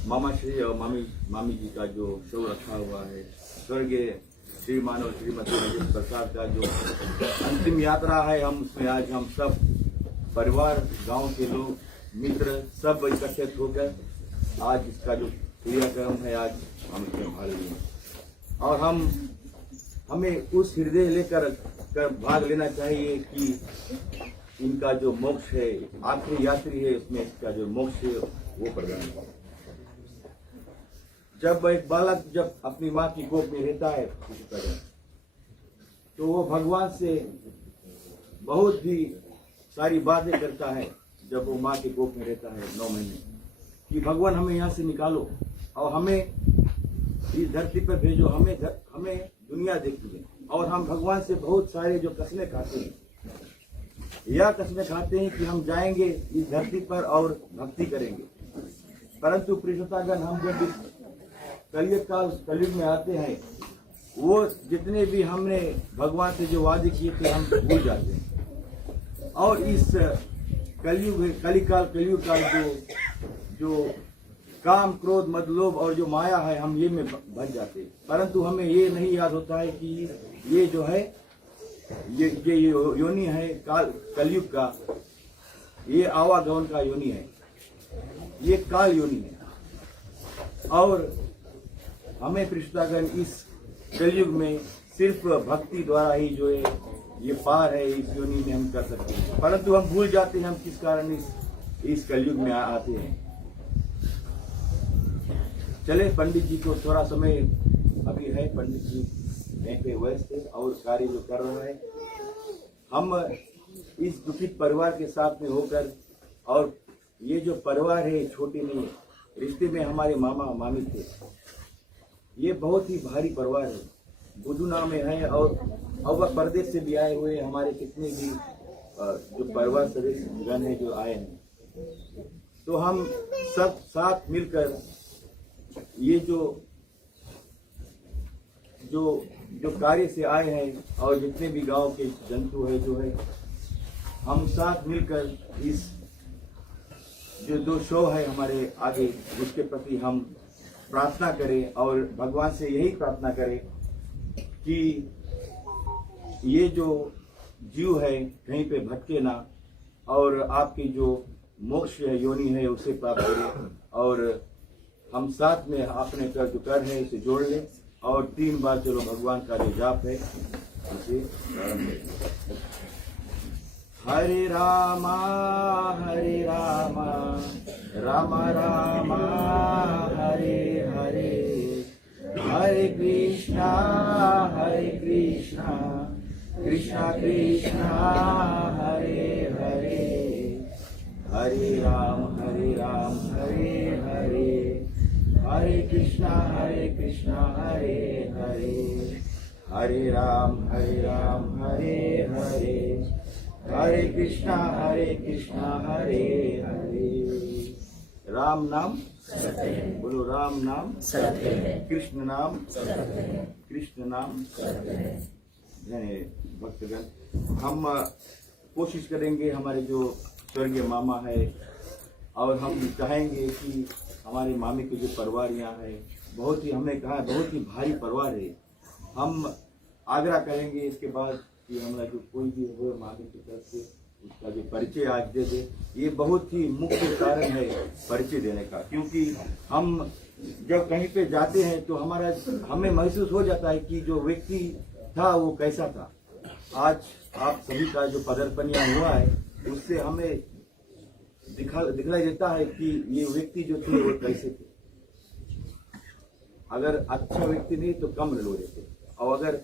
मामा श्री और मामी जी का जो शो रखा हुआ है, स्वर्गीय श्रीमान और श्रीमती राजेश प्रसाद का जो अंतिम यात्रा है, हम उसमें आज हम सब परिवार, गांव के लोग, मित्र सब इकट्ठे होकर आज इसका जो क्रियाक्रम है, आज हम इसमें भाग लिए और हमें उस हृदय लेकर भाग लेना चाहिए कि इनका जो मोक्ष है, आखिरी यात्री है, उसमें इसका जो मोक्ष है वो प्रदान हो। जब एक बालक जब अपनी माँ की गोद में रहता है तो वो भगवान से बहुत ही सारी बातें करता है। जब वो माँ की गोद में रहता है 9 महीने, कि भगवान हमें यहाँ से निकालो और हमें इस धरती पर भेजो, हमें दुनिया देखनी है। और हम भगवान से बहुत सारे जो कसमें खाते हैं, यह कसमें खाते हैं कि हम जाएंगे इस धरती पर और भक्ति करेंगे, परंतु प्रियतागण, हम जब इस कलयुग में आते हैं, वो जितने भी हमने भगवान से जो वादे किए थे हम भूल जाते हैं और इस कलयुग का जो काम, क्रोध, मद, लोभ और जो माया है, हम ये में भज जाते हैं। परंतु हमें ये नहीं याद होता है कि ये जो है ये योनि है कलयुग का, ये आवागमन का योनि है, ये काल योनि है। और हमें पृष्ठागण इस कलयुग में सिर्फ भक्ति द्वारा ही जो है ये पार है, इस योनि में हम कर सकते हैं। परंतु हम भूल जाते हैं हम किस कारण इस कलयुग में आते हैं। चले, पंडित जी को थोड़ा समय अभी है, पंडित जी यहीं पे व्यस्त है और कार्य जो कर रहा है, हम इस दुखित परिवार के साथ में होकर, और ये जो परिवार है छोटी नहीं है, रिश्ते में हमारे मामा मामी थे, ये बहुत ही भारी परिवार है, बुदुना में है और वह परदेश से भी आए हुए हमारे कितने भी जो परिवार सदस्य गण है जो आए हैं, तो हम सब साथ मिलकर ये जो कार्य से आए हैं और जितने भी गांव के जंतु है जो है, हम साथ मिलकर इस जो 2 शो है हमारे आगे, उसके प्रति हम प्रार्थना करें और भगवान से यही प्रार्थना करें कि ये जो जीव है कहीं पे भटके ना और आपकी जो मोक्ष है योनि है उसे प्राप्त करें। और हम साथ में अपने जो कर है इसे जोड़ लें और 3 बार चलो भगवान का जो जाप है उसे प्रारंभ करें। हरे रामा राम रामा हरे हरे, हरे कृष्णा कृष्णा कृष्णा हरे हरे, हरे राम हरे हरे, हरे कृष्णा हरे हरे, हरे राम हरे हरे, हरे कृष्णा हरे हरे। राम नाम बोलो, राम नाम कृष्ण नाम भक्तगण। हम कोशिश करेंगे हमारे जो स्वर्गीय मामा है और हम चाहेंगे कि हमारे मामी के जो परिवार यहाँ है बहुत ही, हमने कहा बहुत ही भारी परिवार है। हम आग्रह करेंगे इसके बाद कि हमारा जो कोई भी हो मामी की तरफ से उसका जो परिचय आज दे दे। ये बहुत ही मुख्य कारण है परिचय देने का, क्योंकि हम जब कहीं पे जाते हैं तो हमें महसूस हो जाता है कि जो व्यक्ति था वो कैसा था। आज आप सभी का जो पदार्पण यहाँ हुआ है उससे हमें दिखलाई देता है कि ये व्यक्ति जो थे वो कैसे थे। अगर अच्छा व्यक्ति नहीं तो कम लोग रहते, और अगर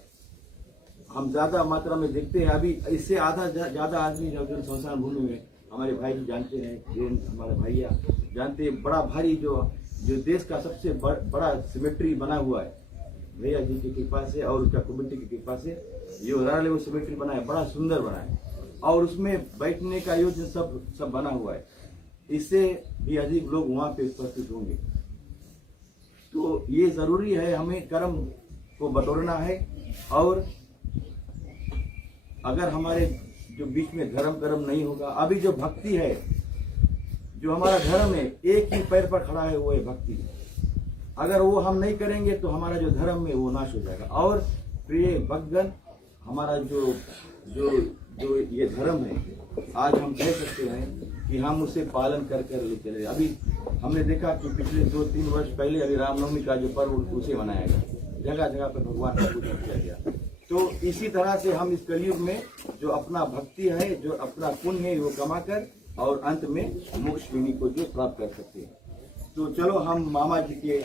हम ज्यादा मात्रा में देखते हैं अभी इससे आधा ज्यादा आदमी जो संसार भूमि में हमारे भाई जी जानते हैं, हमारे भैया जानते हैं, बड़ा भारी जो देश का सबसे बड़ा सिमेट्री बना हुआ है भैया जी की कृपा से और उसका कमेटी की कृपा से ये वो सिमेट्री बना है, बड़ा सुंदर बना है और उसमें बैठने का आयोजन सब बना हुआ है। इससे भी अधिक लोग वहां पे उपस्थित होंगे। तो ये जरूरी है, हमें कर्म को बटोरना है। और अगर हमारे जो बीच में धर्म कर्म नहीं होगा, अभी जो भक्ति है, जो हमारा धर्म है, एक ही पैर पर खड़ा है वो है भक्ति। अगर वो हम नहीं करेंगे तो हमारा जो धर्म है वो नाश हो जाएगा। और प्रिय भक्तगण, हमारा जो ये धर्म है, आज हम कह सकते हैं कि हम उसे पालन कर ले चले। अभी हमने देखा कि पिछले 2-3 वर्ष पहले अभी रामनवमी का जो पर्व उसे मनाया गया, जगह जगह पर भगवान का पूजन किया गया। तो इसी तरह से हम इस कलयुग में जो अपना भक्ति है, जो अपना पुण्य है, वो कमाकर और अंत में मोक्ष योनि को जो प्राप्त कर सकते हैं। तो चलो हम मामा जी के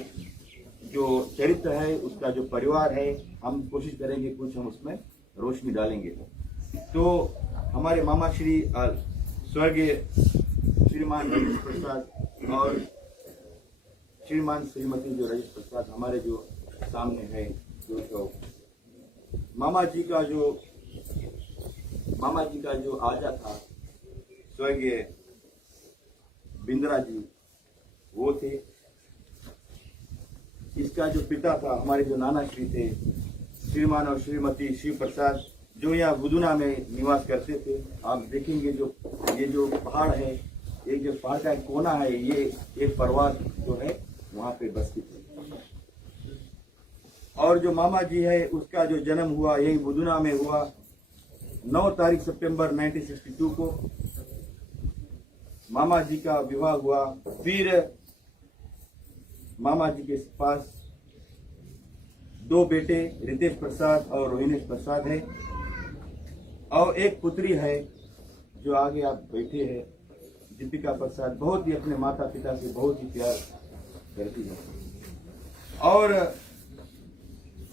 जो चरित्र है, उसका जो परिवार है, हम कोशिश करेंगे कुछ हम उसमें रोशनी डालेंगे। तो हमारे मामा श्री स्वर्गीय श्रीमान रजत प्रसाद और श्रीमान श्रीमती जो रजत प्रसाद हमारे जो सामने है, जो मामा जी का जो आजा था स्वर्गीय बिंद्रा जी, वो थे। इसका जो पिता था, हमारे जो नाना श्री थे, श्रीमान और श्रीमती शिव प्रसाद, जो यहाँ बुदुना में निवास करते थे। आप देखेंगे ये जो पहाड़ है, एक जो पहाड़ का एक कोना है, ये एक परिवार जो है वहाँ पे बसती थी। और जो मामा जी है उसका जो जन्म हुआ यही बुदुना में हुआ 9 तारीख सितंबर 1962 को। मामा जी का विवाह हुआ। फिर मामा जी के पास 2 बेटे रितेश प्रसाद और रोहिणेश प्रसाद है, और एक पुत्री है जो आगे आप बैठे हैं, दीपिका प्रसाद। बहुत ही अपने माता पिता से बहुत ही प्यार करती है। और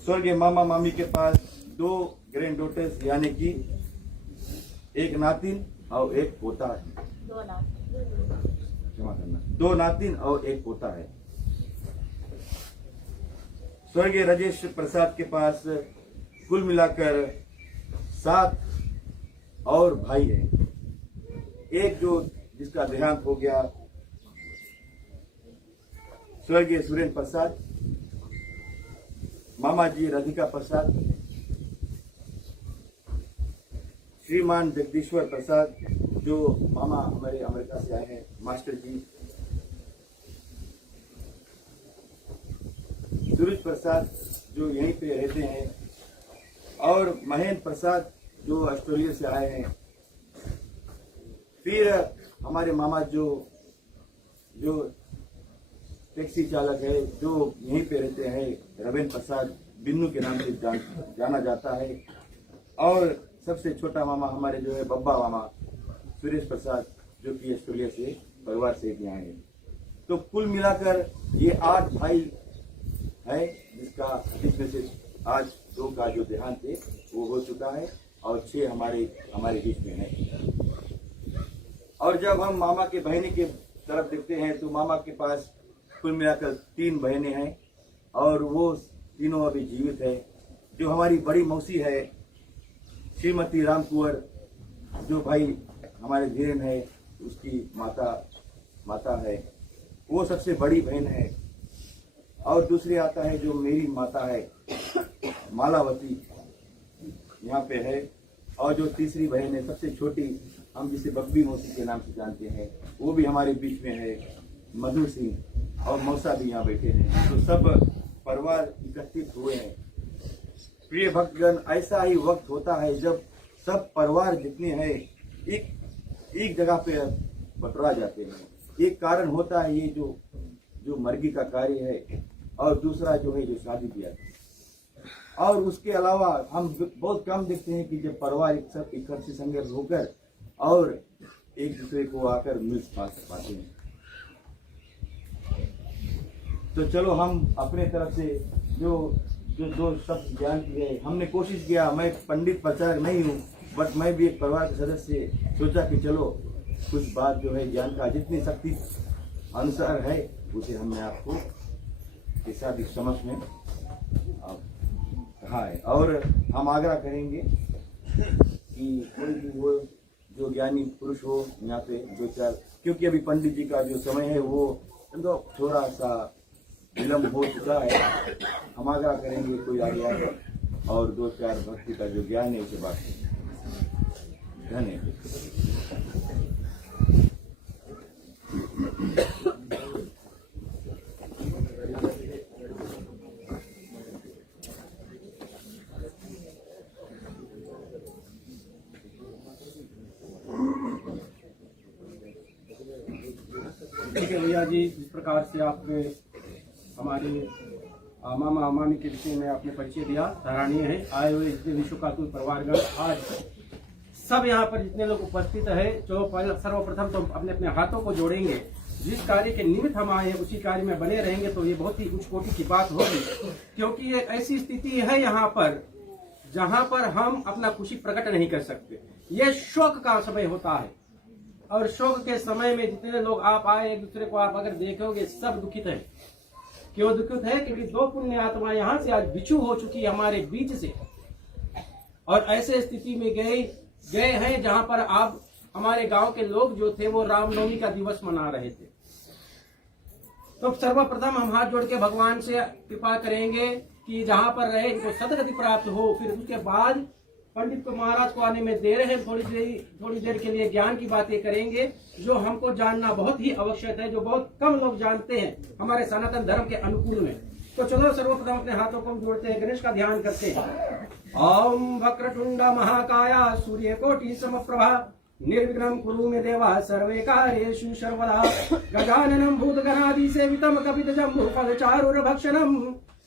स्वर्गीय मामा मामी के पास 2 ग्रैंड डॉटर्स यानी कि एक नातिन और एक पोता है। क्षमा करना, 2 नातिन और एक पोता है। स्वर्गीय राजेश प्रसाद के पास कुल मिलाकर 7 और भाई है। एक जो जिसका देहांत हो गया, स्वर्गीय सुरेंद्र प्रसाद, मामा जी राधिका प्रसाद, श्रीमान जगदीश्वर प्रसाद जो मामा हमारे अमेरिका से आए हैं, मास्टर जी, सूरज प्रसाद जो यहीं पे रहते हैं, और महेंद्र प्रसाद जो ऑस्ट्रेलिया से आए हैं। फिर हमारे मामा जो टैक्सी चालक है, जो यहीं पे रहते हैं, रविंद्र प्रसाद बिन्नू के नाम से जाना जाता है। और सबसे छोटा मामा हमारे जो है बब्बा मामा सुरेश प्रसाद, जो कि ऑस्ट्रेलिया से परिवार से यहाँ है। तो कुल मिलाकर ये 8 भाई है, जिसका जिसमें से आज 2 का जो देहांत है वो हो चुका है और 6 हमारे बीच में है। और जब हम मामा के बहनी के तरफ देखते हैं तो मामा के पास कुल मिलाकर 3 बहनें हैं और वो तीनों अभी जीवित है। जो हमारी बड़ी मौसी है श्रीमती राम कुंवर, जो भाई हमारे धीरेन्द्र है उसकी माता है, वो सबसे बड़ी बहन है। और दूसरी आता है जो मेरी माता है मालावती, यहाँ पे है। और जो तीसरी बहन है सबसे छोटी, हम जिसे बब्बी मौसी के नाम से जानते हैं, वो भी हमारे बीच में है, मधु सिंह। और मौसा भी यहाँ बैठे हैं। तो सब परिवार एकत्रित हुए हैं। प्रिय भक्तगण, ऐसा ही वक्त होता है जब सब परिवार जितने हैं एक जगह पे बटरा जाते हैं। एक कारण होता है ये जो मर्गी का कार्य है, और दूसरा जो है जो शादी ब्याह। और उसके अलावा हम बहुत कम देखते हैं कि जब परिवार सब इकट्ठे संघर्ष होकर और एक दूसरे को आकर मिल पाते हैं। तो चलो हम अपने तरफ से जो शब्द ज्ञान की है, हमने कोशिश किया। मैं पंडित प्रचारक नहीं हूँ, बट मैं भी एक परिवार के सदस्य सोचा कि चलो कुछ बात जो है ज्ञान का जितनी शक्ति अनुसार है उसे हमने आपको के साथ इस समझ में कहा है। और हम आग्रह करेंगे कि कोई भी वो जो ज्ञानी पुरुष हो यहाँ पे 2-4, क्योंकि अभी पंडित जी का जो समय है वो थोड़ा सा विलम्ब हो चुका है। हम आग्रह करेंगे कोई आगे आए और 2-4 भक्ति का जो ज्ञान है उसे बात करें। धन्यवाद। ठीक है भैया जी, जिस प्रकार से आपने हमारे मामा मामी के विषय में आपने परिचय दिया, सराहनीय है। आए हुए जितने विश्व कातुल परिवारगण, आज सब यहाँ पर जितने लोग उपस्थित है, जो सर्वप्रथम तो अपने अपने हाथों को जोड़ेंगे। जिस कार्य के निमित्त हम आए उसी कार्य में बने रहेंगे तो ये बहुत ही उच्च कोटि की बात होगी। क्योंकि ये ऐसी स्थिति है यहाँ पर जहाँ पर हम अपना खुशी प्रकट नहीं कर सकते। ये शोक का समय होता है, और शोक के समय में जितने लोग आप आए, एक दूसरे को आप अगर देखोगे सब दुखित है। क्यों दुखित है? क्योंकि 2 पुण्य आत्मा यहाँ से आज बिछू हो चुकी है हमारे बीच से, और ऐसे स्थिति में गए हैं जहाँ पर आप हमारे गांव के लोग जो थे वो रामनवमी का दिवस मना रहे थे। तो सर्वप्रथम हम हाथ जोड़ के भगवान से कृपा करेंगे कि जहाँ पर रहे इनको सदगति प्राप्त हो। फिर उसके बाद पंडित को महाराज को आने में दे रहे हैं, थोड़ी देर के लिए ज्ञान की बातें करेंगे जो हमको जानना बहुत ही आवश्यक है, जो बहुत कम लोग जानते हैं हमारे सनातन धर्म के अनुकूल में। तो चलो सर्वप्रथम अपने हाथों को जोड़ते हैं, गणेश का ध्यान करते हैं। ओम वक्रतुंड महाकाया सूर्यकोटि समप्रभा निर्विघ्नं कुरु मे देवा सर्वे कार्येषु सर्वदा। गजाननं भूतगणादि सेवितं कपितजम्बू फलचारुर्भक्षणम्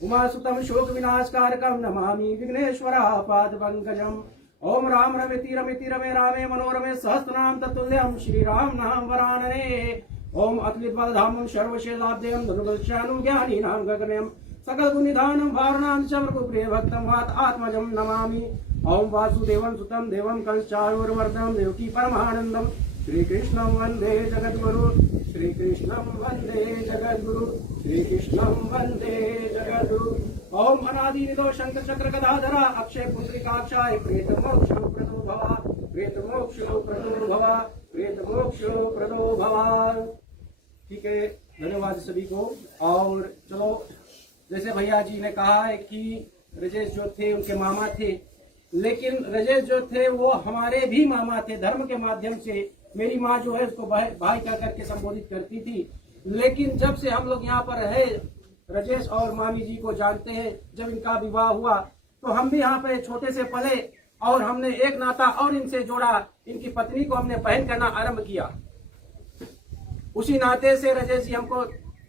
उमासुतं शोक विनाशकारकं नमामि विघ्नेश्वरा पादपङ्कजम्। ओम राम रमेति रमेति रमे रामे मनोरमे सहस्रनाम तत्तुल्यं श्रीराम नाम वरानने। ओम अतुलित बलधामं सर्वशैलाब्देयं दुर्गलक्षानं ज्ञानीनां गगनयं सकल गुणनिधानं वारणां चमर्गुप्रिय भक्तं वात आत्मजं नमामि। ओम वासुदेवं सुतं देवं कंसचारूरमर्दनं देवकी परमानन्दं श्रीकृष्णं वन्दे जगद्गुरु श्रीकृष्णं वन्दे जगद्गुरु श्रीकृष्णं वन्दे जगद्गुरु। ओम अनादि निधो शंकर चक्र गदाधरा अक्षय पुत्रिकाक्षाय प्रेत मोक्ष प्रदो भवा प्रेत मोक्ष प्रदो भवा प्रेत मोक्ष प्रदो भवा। ठीक है, धन्यवाद सभी को। और चलो, जैसे भैया जी ने कहा है कि रजेश जो थे उनके मामा थे, लेकिन रजेश जो थे वो हमारे भी मामा थे। धर्म के माध्यम से मेरी माँ जो है उसको भाई कह करके संबोधित करती थी। लेकिन जब से हम लोग यहाँ पर रहे, रजेश और मामी जी को जानते हैं, जब इनका विवाह हुआ तो हम भी यहाँ पे छोटे से पले और हमने एक नाता और इनसे जोड़ा। इनकी पत्नी को हमने बहन कहना आरंभ किया। उसी नाते से राजेश जी हमको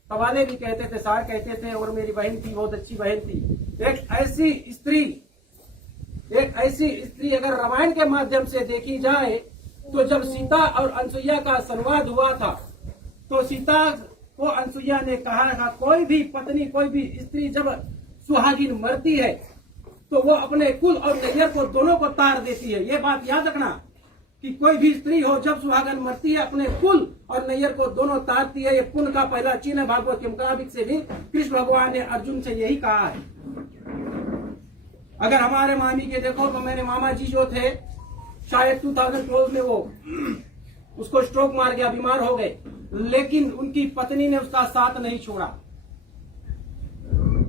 तवाले भी कहते थे, सार कहते थे, और मेरी बहन थी, बहुत अच्छी बहन थी। एक ऐसी स्त्री अगर रामायण के माध्यम से देखी जाए तो जब सीता और अनसुईया का संवाद हुआ था तो सीता को अनसुईया ने कहा था, कोई भी पत्नी, कोई भी स्त्री जब सुहागिन मरती है तो वो अपने कुल और नैयर को दोनों को तार देती है। ये बात याद रखना कि कोई भी स्त्री हो जब सुहागन मरती है अपने कुल और नैयर को दोनों तारती है। ये पुण्य का पहला चिन्ह है। भागवत के मुताबिक से भी कृष्ण भगवान ने अर्जुन से यही कहा है। अगर हमारे मामी के देखो तो मेरे मामा जी जो थे शायद 2012 में वो उसको स्ट्रोक मार गया, बीमार हो गए, लेकिन उनकी पत्नी ने उसका साथ नहीं छोड़ा।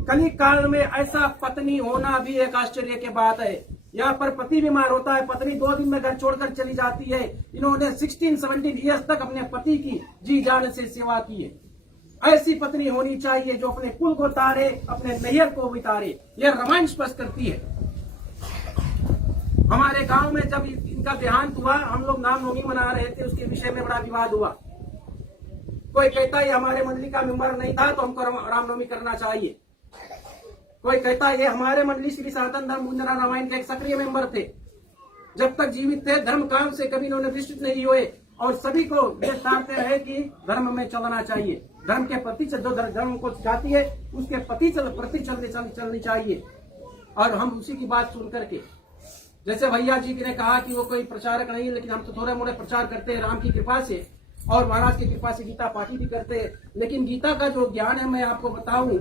कली काल में ऐसा पत्नी होना भी एक आश्चर्य की बात है। यहाँ पर पति बीमार होता है, पत्नी 2 दिन में घर छोड़कर चली जाती है। इन्होंने 16-17 ईयर्स तक अपने पति की जी जान से सेवा की है। ऐसी पत्नी होनी चाहिए जो अपने कुल को तारे, अपने नैयर को भी तारे। यह रामायण स्पष्ट करती है। हमारे गांव में जब इनका देहांत हुआ, हम लोग रामनवमी मना रहे थे, उसके विषय में बड़ा विवाद हुआ। कोई कहता है हमारे मंडली का मेंबर नहीं था तो हमको रामनवमी करना चाहिए। कोई कहता है ये हमारे मंडली श्री सनातन धर्म मुंदरा रामायण के एक सक्रिय मेंबर थे, जब तक जीवित थे धर्म काम से कभी इन्होंने विस्तृत नहीं हुए और सभी को ये चाहते रहे कि धर्म में चलना चाहिए। धर्म के प्रति जो धर्म को चाहती है उसके प्रति चलनी चाहिए। और हम उसी की बात सुन करके, जैसे भैया जी ने कहा कि वो कोई प्रचारक नहीं, लेकिन हम तो थोड़े मोड़े प्रचार करते हैं राम की कृपा से और महाराज की कृपा से गीता पाठी भी करते हैं। लेकिन गीता का जो ज्ञान है मैं आपको बताऊं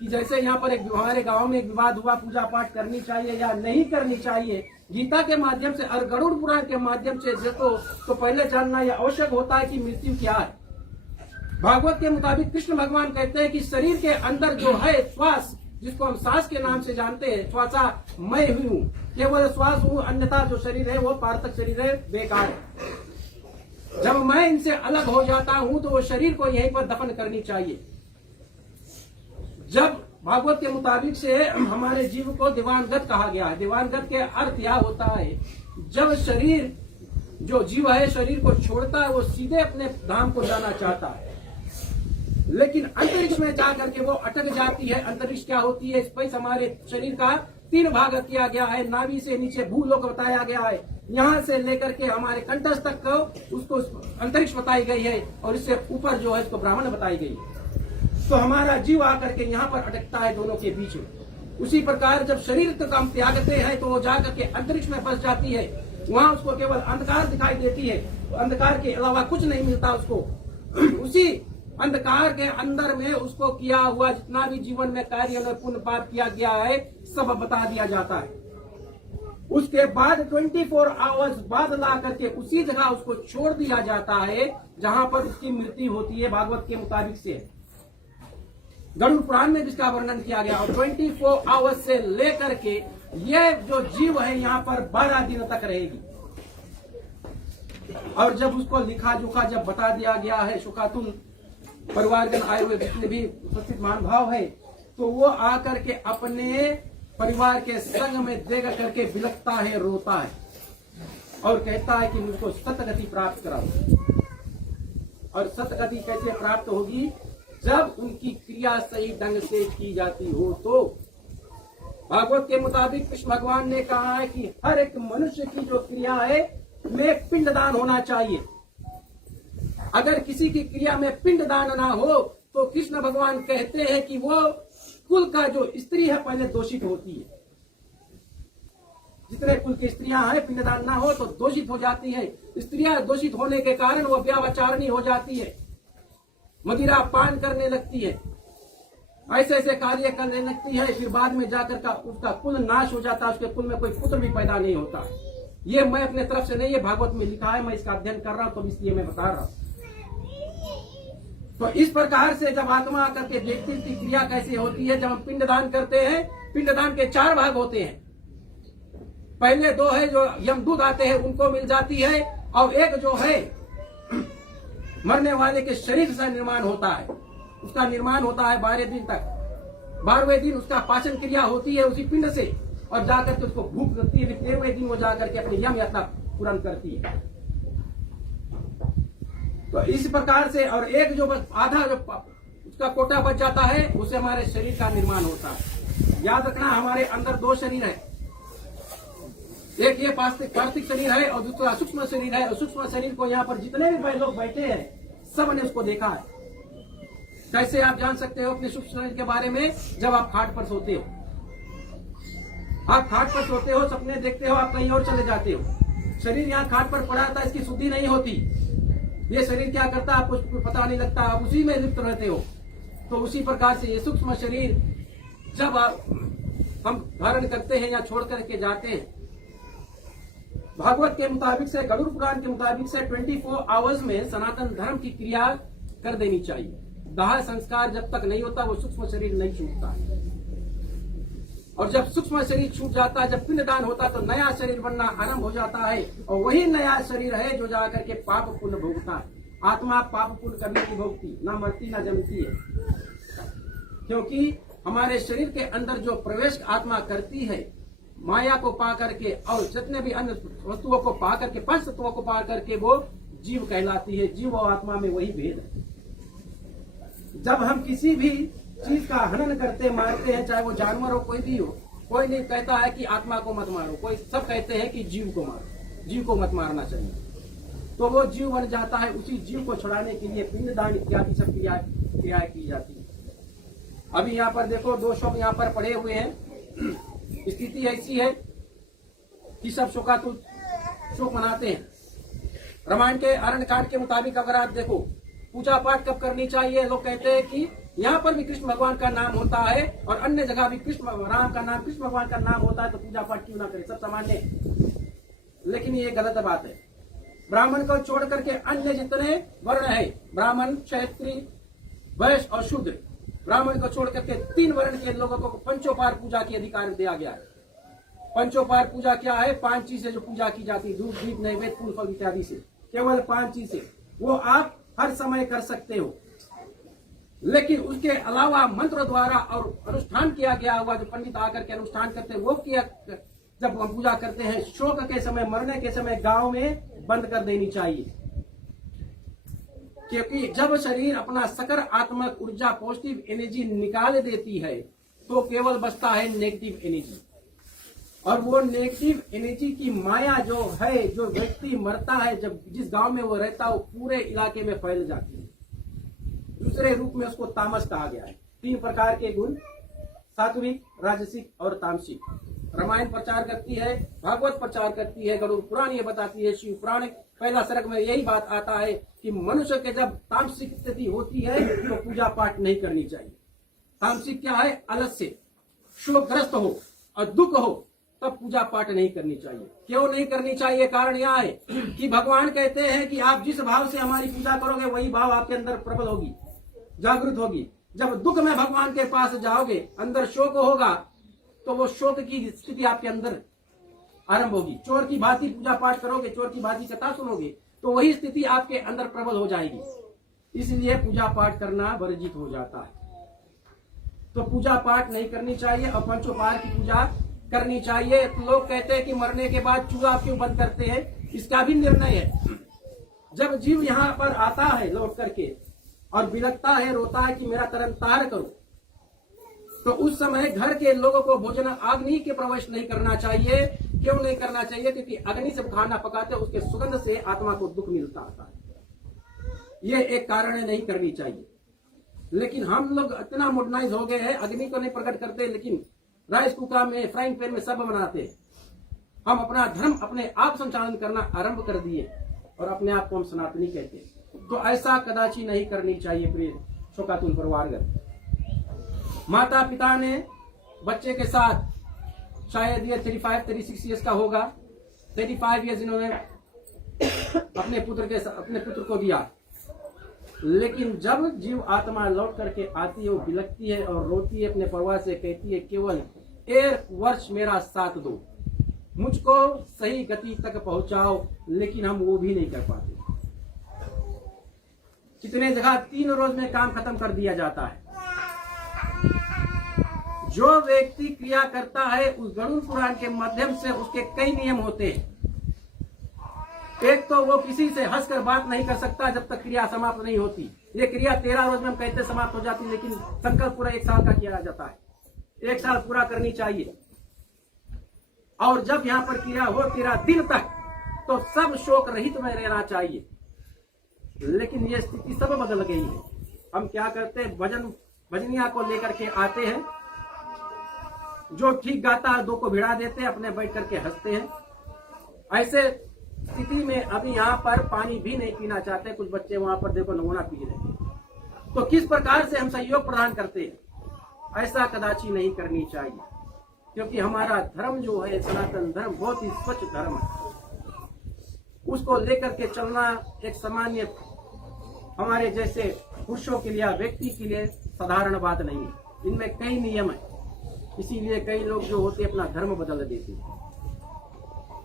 कि जैसे यहाँ पर एक हमारे गांव में एक विवाद हुआ, पूजा पाठ करनी चाहिए या नहीं करनी चाहिए, गीता के माध्यम से और गरुड़ पुराण के माध्यम से देखो तो पहले जानना यह आवश्यक होता है कि मृत्यु क्या है। भागवत के मुताबिक कृष्ण भगवान कहते हैं कि शरीर के अंदर जो है श्वास, जिसको हम सांस के नाम से जानते हैं, श्वासा मैं हुई हूँ, केवल श्वास हूँ, अन्यथा जो शरीर है वो पार्थक शरीर है, बेकार है। जब मैं इनसे अलग हो जाता हूँ तो वो शरीर को यहीं पर दफन करनी चाहिए। जब भागवत के मुताबिक से हमारे जीव को दिवानगत कहा गया है। दिवानगत के अर्थ यह होता है जब शरीर, जो जीव है शरीर को छोड़ता है वो सीधे अपने धाम को जाना चाहता है, लेकिन अंतरिक्ष में जाकर के वो अटक जाती है। अंतरिक्ष क्या होती है? स्पेस हमारे शरीर का 3 भाग किया गया है। नाभि से नीचे भूलोक बताया गया है, यहाँ से लेकर के हमारे कंठस्थ तक को उसको अंतरिक्ष बताई गई है, और इससे ऊपर जो है इसको ब्राह्मण बताई गई है। तो हमारा जीव आकर के यहाँ पर अटकता है दोनों के बीच में। उसी प्रकार जब शरीर तक हम त्यागते हैं तो वो जाकर के अंतरिक्ष में फंस जाती है। वहां उसको केवल अंधकार दिखाई देती है, अंधकार के अलावा कुछ नहीं मिलता उसको। उसी अंधकार के अंदर में उसको किया हुआ जितना भी जीवन में कार्य में पुण्य पाप किया गया है सब बता दिया जाता है। उसके बाद 24 आवर्स बाद ला करके उसी जगह उसको छोड़ दिया जाता है जहां पर उसकी मृत्यु होती है। भागवत के मुताबिक से गरुड़ पुराण में जिसका वर्णन किया गया, और 24 आवर्स से लेकर के ये जो जीव है यहाँ पर 12 दिन तक रहेगी। और जब उसको लिखा जोखा जब बता दिया गया है, शुकातुल परिवारजन आए हुए जितने भी उपस्थित महानुभाव है, तो वो आकर के अपने परिवार के संग में देख करके बिलखता है, रोता है और कहता है कि मुझको सतगति प्राप्त कराओ। और सतगति कैसे प्राप्त होगी? जब उनकी क्रिया सही ढंग से की जाती हो। तो भागवत के मुताबिक कृष्ण भगवान ने कहा है कि हर एक मनुष्य की जो क्रिया है में पिंडदान होना चाहिए। अगर किसी की क्रिया में पिंडदान ना हो तो कृष्ण भगवान कहते हैं कि वो कुल का जो स्त्री है पहले दोषित होती है। जितने कुल की स्त्रियां हैं पिंडदान ना हो तो दोषित हो जाती है। स्त्रियां दोषित होने के कारण वो व्यभिचारिणी हो जाती है, मदिरा पान करने लगती है, ऐसे ऐसे कार्य करने लगती है। फिर बाद में जाकर का उसका कुल नाश हो जाता है, उसके कुल में कोई पुत्र भी पैदा नहीं होता। ये मैं अपने तरफ से नहीं, ये भागवत में लिखा है, मैं इसका अध्ययन कर रहा हूं तो इसलिए मैं बता रहा हूं। तो इस प्रकार से जब आत्मा आकर के देखती की क्रिया कैसे होती है, जब हम पिंडदान करते हैं, पिंडदान के 4 भाग होते हैं। पहले 2 है जो यमदूत आते हैं उनको मिल जाती है, और एक जो है मरने वाले के शरीर से निर्माण होता है, उसका निर्माण होता है 12 दिन तक। 12वें दिन उसका पाचन क्रिया होती है उसी पिंड से, और जाकर के उसको भूख लगती है, निकले हुए दिन वो जाकर के अपनी यम यात्रा पूर्ण करती है। तो इस प्रकार से, और एक जो आधा जो उसका कोटा बच जाता है, उससे हमारे शरीर का निर्माण होता है। याद रखना, हमारे अंदर दो शरीर है, एक ये पार्थिव शरीर है और दूसरा सूक्ष्म शरीर है। और सूक्ष्म शरीर को यहाँ पर जितने भी लोग बैठे हैं सब ने उसको देखा है। कैसे आप जान सकते हो अपने सूक्ष्म शरीर के बारे में? जब आप खाट पर सोते हो, आप खाट पर सोते हो, सपने देखते हो, आप कहीं और चले जाते हो, शरीर यहाँ खाट पर पड़ा था, इसकी शुद्धि नहीं होती। ये शरीर क्या करता है आपको पता नहीं लगता, आप उसी में लिप्त रहते हो। तो उसी प्रकार से ये सूक्ष्म शरीर जब हम धारण करते हैं या छोड़ करके जाते हैं, भागवत के मुताबिक से, गरुड़ पुराण के मुताबिक से 24 आवर्स में सनातन धर्म की क्रिया कर देनी चाहिए। दाह संस्कार जब तक नहीं होता वो सूक्ष्म शरीर नहीं छूटता। और जब सूक्ष्म शरीर छूट जाता है, जब पिंडदान होता है, तो नया शरीर बनना आरंभ हो जाता है। और वही नया शरीर है जो जाकर के पाप पुण्य भोगता है। आत्मा पाप पुण्य कभी नहीं भोगती, ना मरती ना जमती है, क्योंकि हमारे शरीर के अंदर जो प्रवेश आत्मा करती है, माया को पा करके और जितने भी अन्य वस्तुओं को पा करके, पंच तत्वों को पा करके वो जीव कहलाती है। जीव और आत्मा में वही भेद है। जब हम किसी भी चीज का हनन करते, मारते हैं, चाहे वो जानवर हो, कोई भी हो, कोई नहीं कहता है कि आत्मा को मत मारो, कोई सब कहते हैं कि जीव को मारो, जीव को मत मारना चाहिए। तो वो जीव बन जाता है। उसी जीव को छुड़ाने के लिए पिंडदान इत्यादि सब क्रियाएं की जाती है। अभी यहाँ पर देखो, 2 शोक यहाँ पर पड़े हुए हैं। स्थिति ऐसी है कि सब शोकातुर शोक मनाते हैं। रामायण के अरण्य कांड के मुताबिक अगर आप देखो, पूजा पाठ कब करनी चाहिए? लोग कहते हैं कि यहाँ पर भी कृष्ण भगवान का नाम होता है और अन्य जगह भी कृष्ण राम का नाम, कृष्ण भगवान का नाम होता है, तो पूजा पाठ क्यों ना करें? सब सामान्य है। लेकिन ये गलत बात है। ब्राह्मण को छोड़ करके अन्य जितने वर्ण है, ब्राह्मण, क्षत्रिय, वैश्य और शूद्र, ब्राह्मण को छोड़ करके 3 वर्ण के लोगों को पंचोपार पूजा की अधिकार दिया गया है। पंचोपार पूजा क्या है? 5 चीजें जो पूजा की जाती है, दूध, दीप, नैवेद्य, फूल फल इत्यादि से, केवल 5 चीजें, वो आप हर समय कर सकते हो। लेकिन उसके अलावा मंत्र द्वारा और अनुष्ठान किया गया हुआ, जो पंडित आकर के अनुष्ठान करते हैं, वो किया जब हम पूजा करते हैं, शोक के समय, मरने के समय गांव में बंद कर देनी चाहिए। क्योंकि जब शरीर अपना सकारात्मक ऊर्जा, पॉजिटिव एनर्जी निकाल देती है, तो केवल बचता है नेगेटिव एनर्जी। और वो नेगेटिव एनर्जी की माया जो है, जो व्यक्ति मरता है, जब जिस गांव में वो रहता है, वो पूरे इलाके में फैल जाती है। दूसरे रूप में उसको तामस कहा गया है। 3 प्रकार के गुण, सात्विक, राजसिक और तामसिक। रामायण प्रचार करती है, भागवत प्रचार करती है, गरुड़ पुराण ये बताती है, शिव पुराण पहला सर्ग में यही बात आता है कि मनुष्य के जब तामसिक स्थिति होती है तो पूजा पाठ नहीं करनी चाहिए। तामसिक क्या है? आलस्य, शोकग्रस्त हो और दुख हो, तब पूजा पाठ नहीं करनी चाहिए। क्यों नहीं करनी चाहिए? कारण यह है कि भगवान कहते हैं कि आप जिस भाव से हमारी पूजा करोगे, वही भाव आपके अंदर प्रबल होगी, जागृत होगी। जब दुख में भगवान के पास जाओगे, अंदर शोक होगा, तो वो शोक की स्थिति आपके अंदर आरंभ होगी। चोर की भांति पूजा पाठ करोगे, चोर की भांति कथा सुनोगे, तो वही स्थिति आपके अंदर प्रबल हो जाएगी। इसलिए पूजा पाठ करना वर्जित हो जाता है। तो पूजा पाठ नहीं करनी चाहिए और पंचोपार की पूजा करनी चाहिए। तो लोग कहते हैं कि मरने के बाद चूल्हा क्यों बंद करते हैं? इसका भी निर्णय है। जब जीव यहाँ पर आता है लौट करके और बिलखता है, रोता है कि मेरा तरन तार करो, तो उस समय घर के लोगों को भोजन अग्नि के प्रवेश नहीं करना चाहिए। क्यों नहीं करना चाहिए? क्योंकि अग्नि से खाना पकाते उसके सुगंध से आत्मा को दुख मिलता है। ये एक कारण है, नहीं करनी चाहिए। लेकिन हम लोग इतना मॉडर्नाइज हो गए हैं, अग्नि को नहीं प्रकट करते, लेकिन राइस कुकर में, फ्राइंग पैन में सब बनाते हैं। हम अपना धर्म अपने आप संचालन करना आरंभ कर दिए और अपने आप को हम सनातनी कहते हैं। तो ऐसा कदाचि नहीं करनी चाहिए। प्रिय शोकातुल परिवारगण, माता पिता ने बच्चे के साथ, शायद ये 35-36 ईयर्स का होगा, 35 ईयर्स इन्होंने अपने पुत्र को दिया। लेकिन जब जीव आत्मा लौट करके आती है, वो बिलखती है और रोती है, अपने परिवार से कहती है, केवल 1 वर्ष मेरा साथ दो, मुझको सही गति तक पहुंचाओ। लेकिन हम वो भी नहीं कर पाते। कितने जगह 3 रोज में काम खत्म कर दिया जाता है। जो व्यक्ति क्रिया करता है उस गरुड़ पुराण के माध्यम से उसके कई नियम होते हैं। एक तो वो किसी से हंसकर बात नहीं कर सकता जब तक क्रिया समाप्त नहीं होती। ये क्रिया 13 रोज में हम कहते समाप्त हो जाती, लेकिन संकल्प पूरा 1 साल का किया जाता है। 1 साल पूरा करनी चाहिए। और जब यहाँ पर क्रिया हो 13 दिन तक, तो सब शोक रहित में रहना चाहिए। लेकिन ये स्थिति सब बदल गई है। हम क्या करते हैं, भजनिया को लेकर के आते हैं, जो ठीक गाता है 2 को भिड़ा देते हैं, अपने बैठ करके हंसते हैं। ऐसे स्थिति में अभी यहाँ पर पानी भी नहीं पीना चाहते। कुछ बच्चे वहां पर देखो नमूना पी रहे हैं। तो किस प्रकार से हम सहयोग प्रदान करते हैं? ऐसा कदाची नहीं करनी चाहिए, क्योंकि हमारा धर्म जो है, सनातन धर्म, बहुत ही स्वच्छ धर्म है। उसको लेकर के चलना एक सामान्य हमारे जैसे पुरुषों के लिए, व्यक्ति के लिए साधारण बात नहीं है। इनमें कई नियम है, इसीलिए कई लोग जो होते अपना धर्म बदल देते हैं।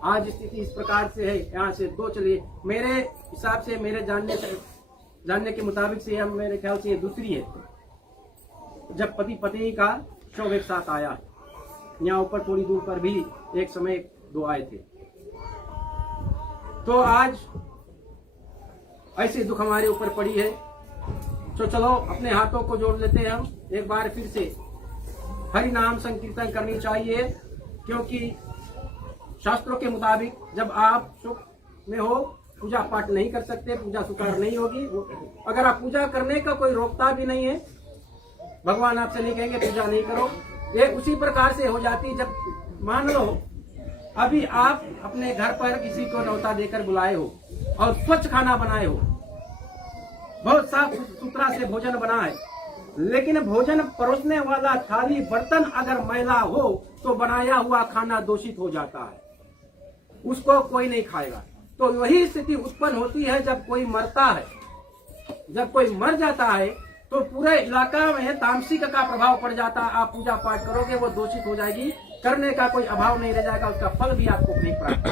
आज स्थिति इस प्रकार से है। यहाँ से 2 चलिए, मेरे हिसाब से, मेरे जानने के मुताबिक से, हम मेरे ख्याल से ये दूसरी है जब पति पत्नी का शव एक साथ आया है। यहाँ ऊपर थोड़ी दूर पर भी एक समय 2 आए थे। तो आज ऐसी दुख हमारे ऊपर पड़ी है। तो चलो अपने हाथों को जोड़ लेते हैं हम एक बार फिर से। हरि नाम संकीर्तन करनी चाहिए, क्योंकि शास्त्रों के मुताबिक जब आप सुख में हो, पूजा पाठ नहीं कर सकते, पूजा सुकार नहीं होगी। अगर आप पूजा करने का कोई रोकता भी नहीं है, भगवान आपसे नहीं कहेंगे पूजा नहीं करो। ये उसी प्रकार से हो जाती। जब मान लो अभी आप अपने घर पर किसी को न्योता देकर बुलाए हो और स्वच्छ खाना बनाए हो, बहुत साफ सुथरा से भोजन बना है, लेकिन भोजन परोसने वाला थाली बर्तन अगर मैला हो तो बनाया हुआ खाना दूषित हो जाता है, उसको कोई नहीं खाएगा। तो वही स्थिति उत्पन्न होती है जब कोई मरता है। जब कोई मर जाता है तो पूरे इलाका में तामसिक का प्रभाव पड़ जाता है। आप पूजा पाठ करोगे वो दूषित हो जाएगी, करने का कोई अभाव नहीं रह जाएगा, उसका फल भी आपको नहीं प्राप्त।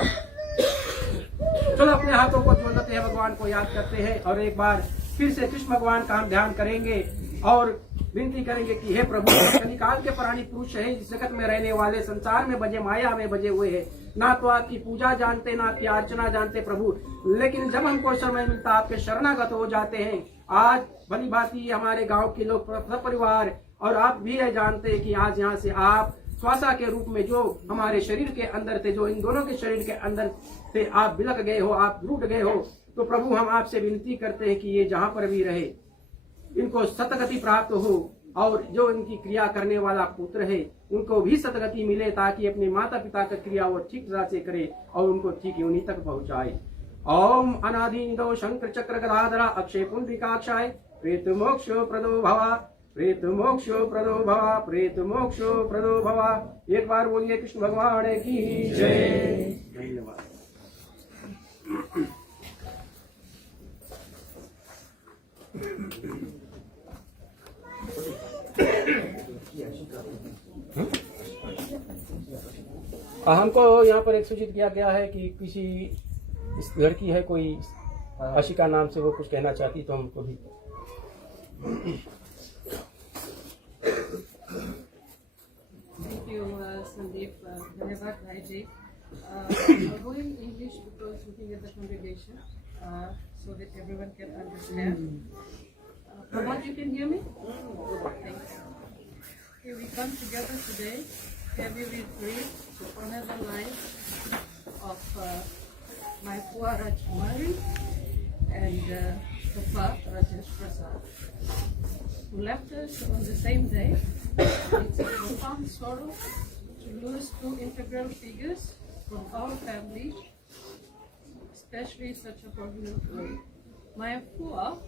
चलो अपने हाथों को जोड़ लेते हैं, भगवान को याद करते हैं और एक बार फिर से कृष्ण भगवान का हम ध्यान करेंगे और विनती करेंगे कि हे प्रभु, कलिकाल के प्राणी पुरुष है, इस जगत में रहने वाले, संसार में बजे, माया में बजे हुए हैं, ना तो आपकी पूजा जानते, ना आपकी अर्चना जानते प्रभु। लेकिन जब हमको समय मिलता आपके शरणागत हो जाते हैं। आज भली भांति हमारे गांव के लोग, परिवार और आप भी ये जानते हैं कि आज यहाँ से आप श्वासा के रूप में जो हमारे शरीर के अंदर थे, जो इन दोनों के शरीर के अंदर से आप बिलक गए हो, आप रूठ गए हो। तो प्रभु हम आपसे विनती करते हैं कि ये जहाँ पर भी रहे, इनको सतगति प्राप्त हो, और जो इनकी क्रिया करने वाला पुत्र है उनको भी सतगति मिले, ताकि अपने माता पिता का क्रिया वो ठीक तरह से करे और उनको ठीक योनि तक पहुँचाए। ओम अनादि निधो शंकर चक्र गदाधरा अक्षय पुंडरीकाक्षाय प्रेत मोक्षो प्रदो भवा, प्रेत मोक्षो प्रदो भवा, प्रेत मोक्षो प्रदो भवा। एक बार बोलिए कृष्ण भगवान की जय। धन्यवाद। हमको यहाँ पर एक सूचित किया गया है कि किसी इस लड़की है कोई आशिका नाम से, वो कुछ कहना चाहती, तो हमको भी Thank you, Sandeep. Dhanyavad Bhai ji. I'll go in English because looking at the congregation, so that everyone can understand. Pramod, you can hear me? Thanks. Okay, we come together today, heavy retreat to honor the life of my Pua Rajkumari and Papa Rajesh Prasad, who left us on the same day. It's a profound sorrow to lose 2 integral figures from our family, especially such a prominent way. My Pua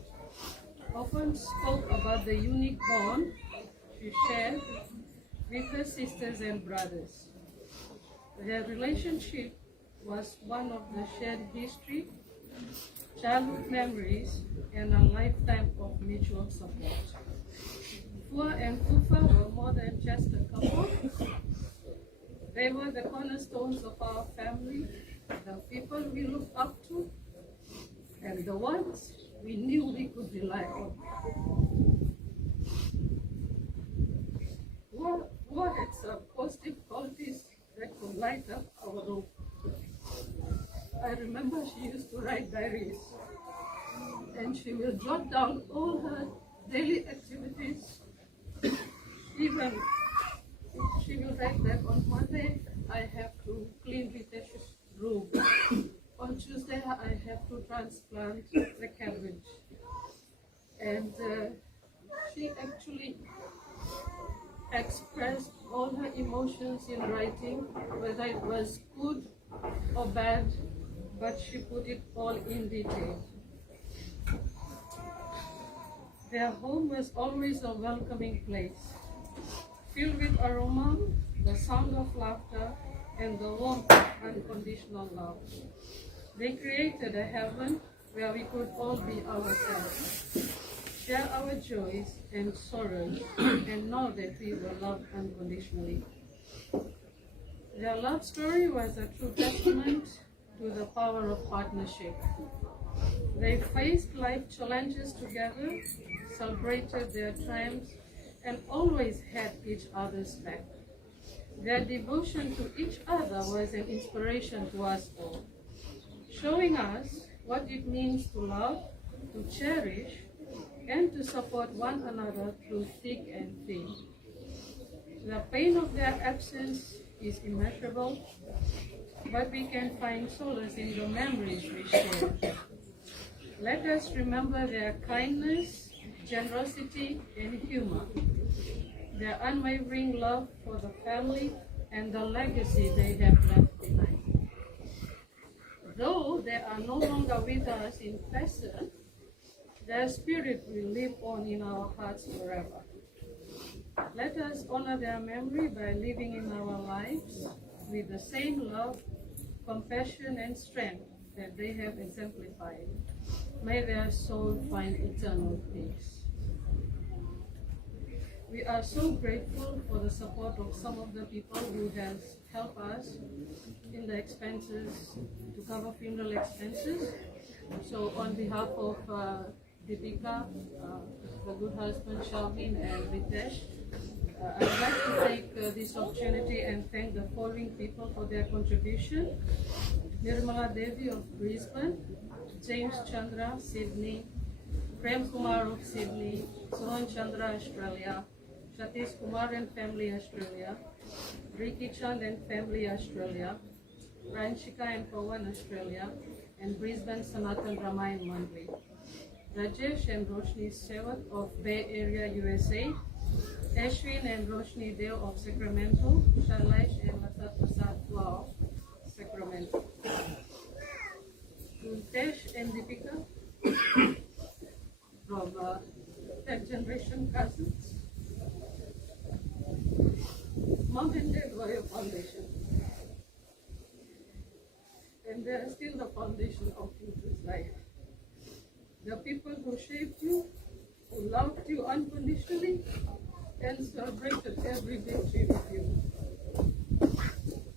often spoke about the unique bond she shared with her sisters and brothers. Their relationship was one of the shared history, childhood memories, and a lifetime of mutual support. Pua and Fufa were more than just a couple. They were the cornerstones of our family, the people we looked up to, and the ones we knew we could rely on. Pua positive qualities that could light up our room. I remember she used to write diaries, and she will jot down all her daily activities. Even she will write that on Monday I have to clean Vitesh's room. On Tuesday I have to transplant the cabbage. And she actually expressed all her emotions in writing, whether it was good or bad, but she put it all in detail. Their home was always a welcoming place, filled with aroma, the sound of laughter, and the warmth of unconditional love. They created a heaven where we could all be ourselves, share our joys and sorrows, and know that we were loved unconditionally. Their love story was a true testament to the power of partnership. They faced life challenges together, celebrated their triumphs, and always had each other's back. Their devotion to each other was an inspiration to us all, showing us what it means to love, to cherish, and to support one another through thick and thin. The pain of their absence is immeasurable, but we can find solace in the memories we share. Let us remember their kindness, generosity, and humor, their unwavering love for the family, and the legacy they have left behind. Though they are no longer with us in person, their spirit will live on in our hearts forever. Let us honor their memory by living in our lives with the same love, compassion, and strength that they have exemplified. May their soul find eternal peace. We are so grateful for the support of some of the people who has helped us in the expenses, to cover funeral expenses. So on behalf of Deepika, the good husband Shalvin, and Ritesh, I'd like to take this opportunity and thank the following people for their contribution. Nirmala Devi of Brisbane, James Chandra, Sydney, Prem Kumar of Sydney, Sohan Chandra, Australia, Satish Kumar and family, Australia, Ricky Chand and family, Australia, Ranchika and Pawan, Australia, and Brisbane Sanatan Ramayan Mandri. Rajesh and Roshni Sewat of Bay Area, USA, Ashwin and Roshni Deo of Sacramento, Shailesh and Lasat Prasad of Sacramento. Ritesh and Deepika from 10th generation cousins. Mom and Dad were your foundation, and they are still the foundation of Pintu's life. The people who shaped you, who loved you unconditionally, and celebrated every victory with you.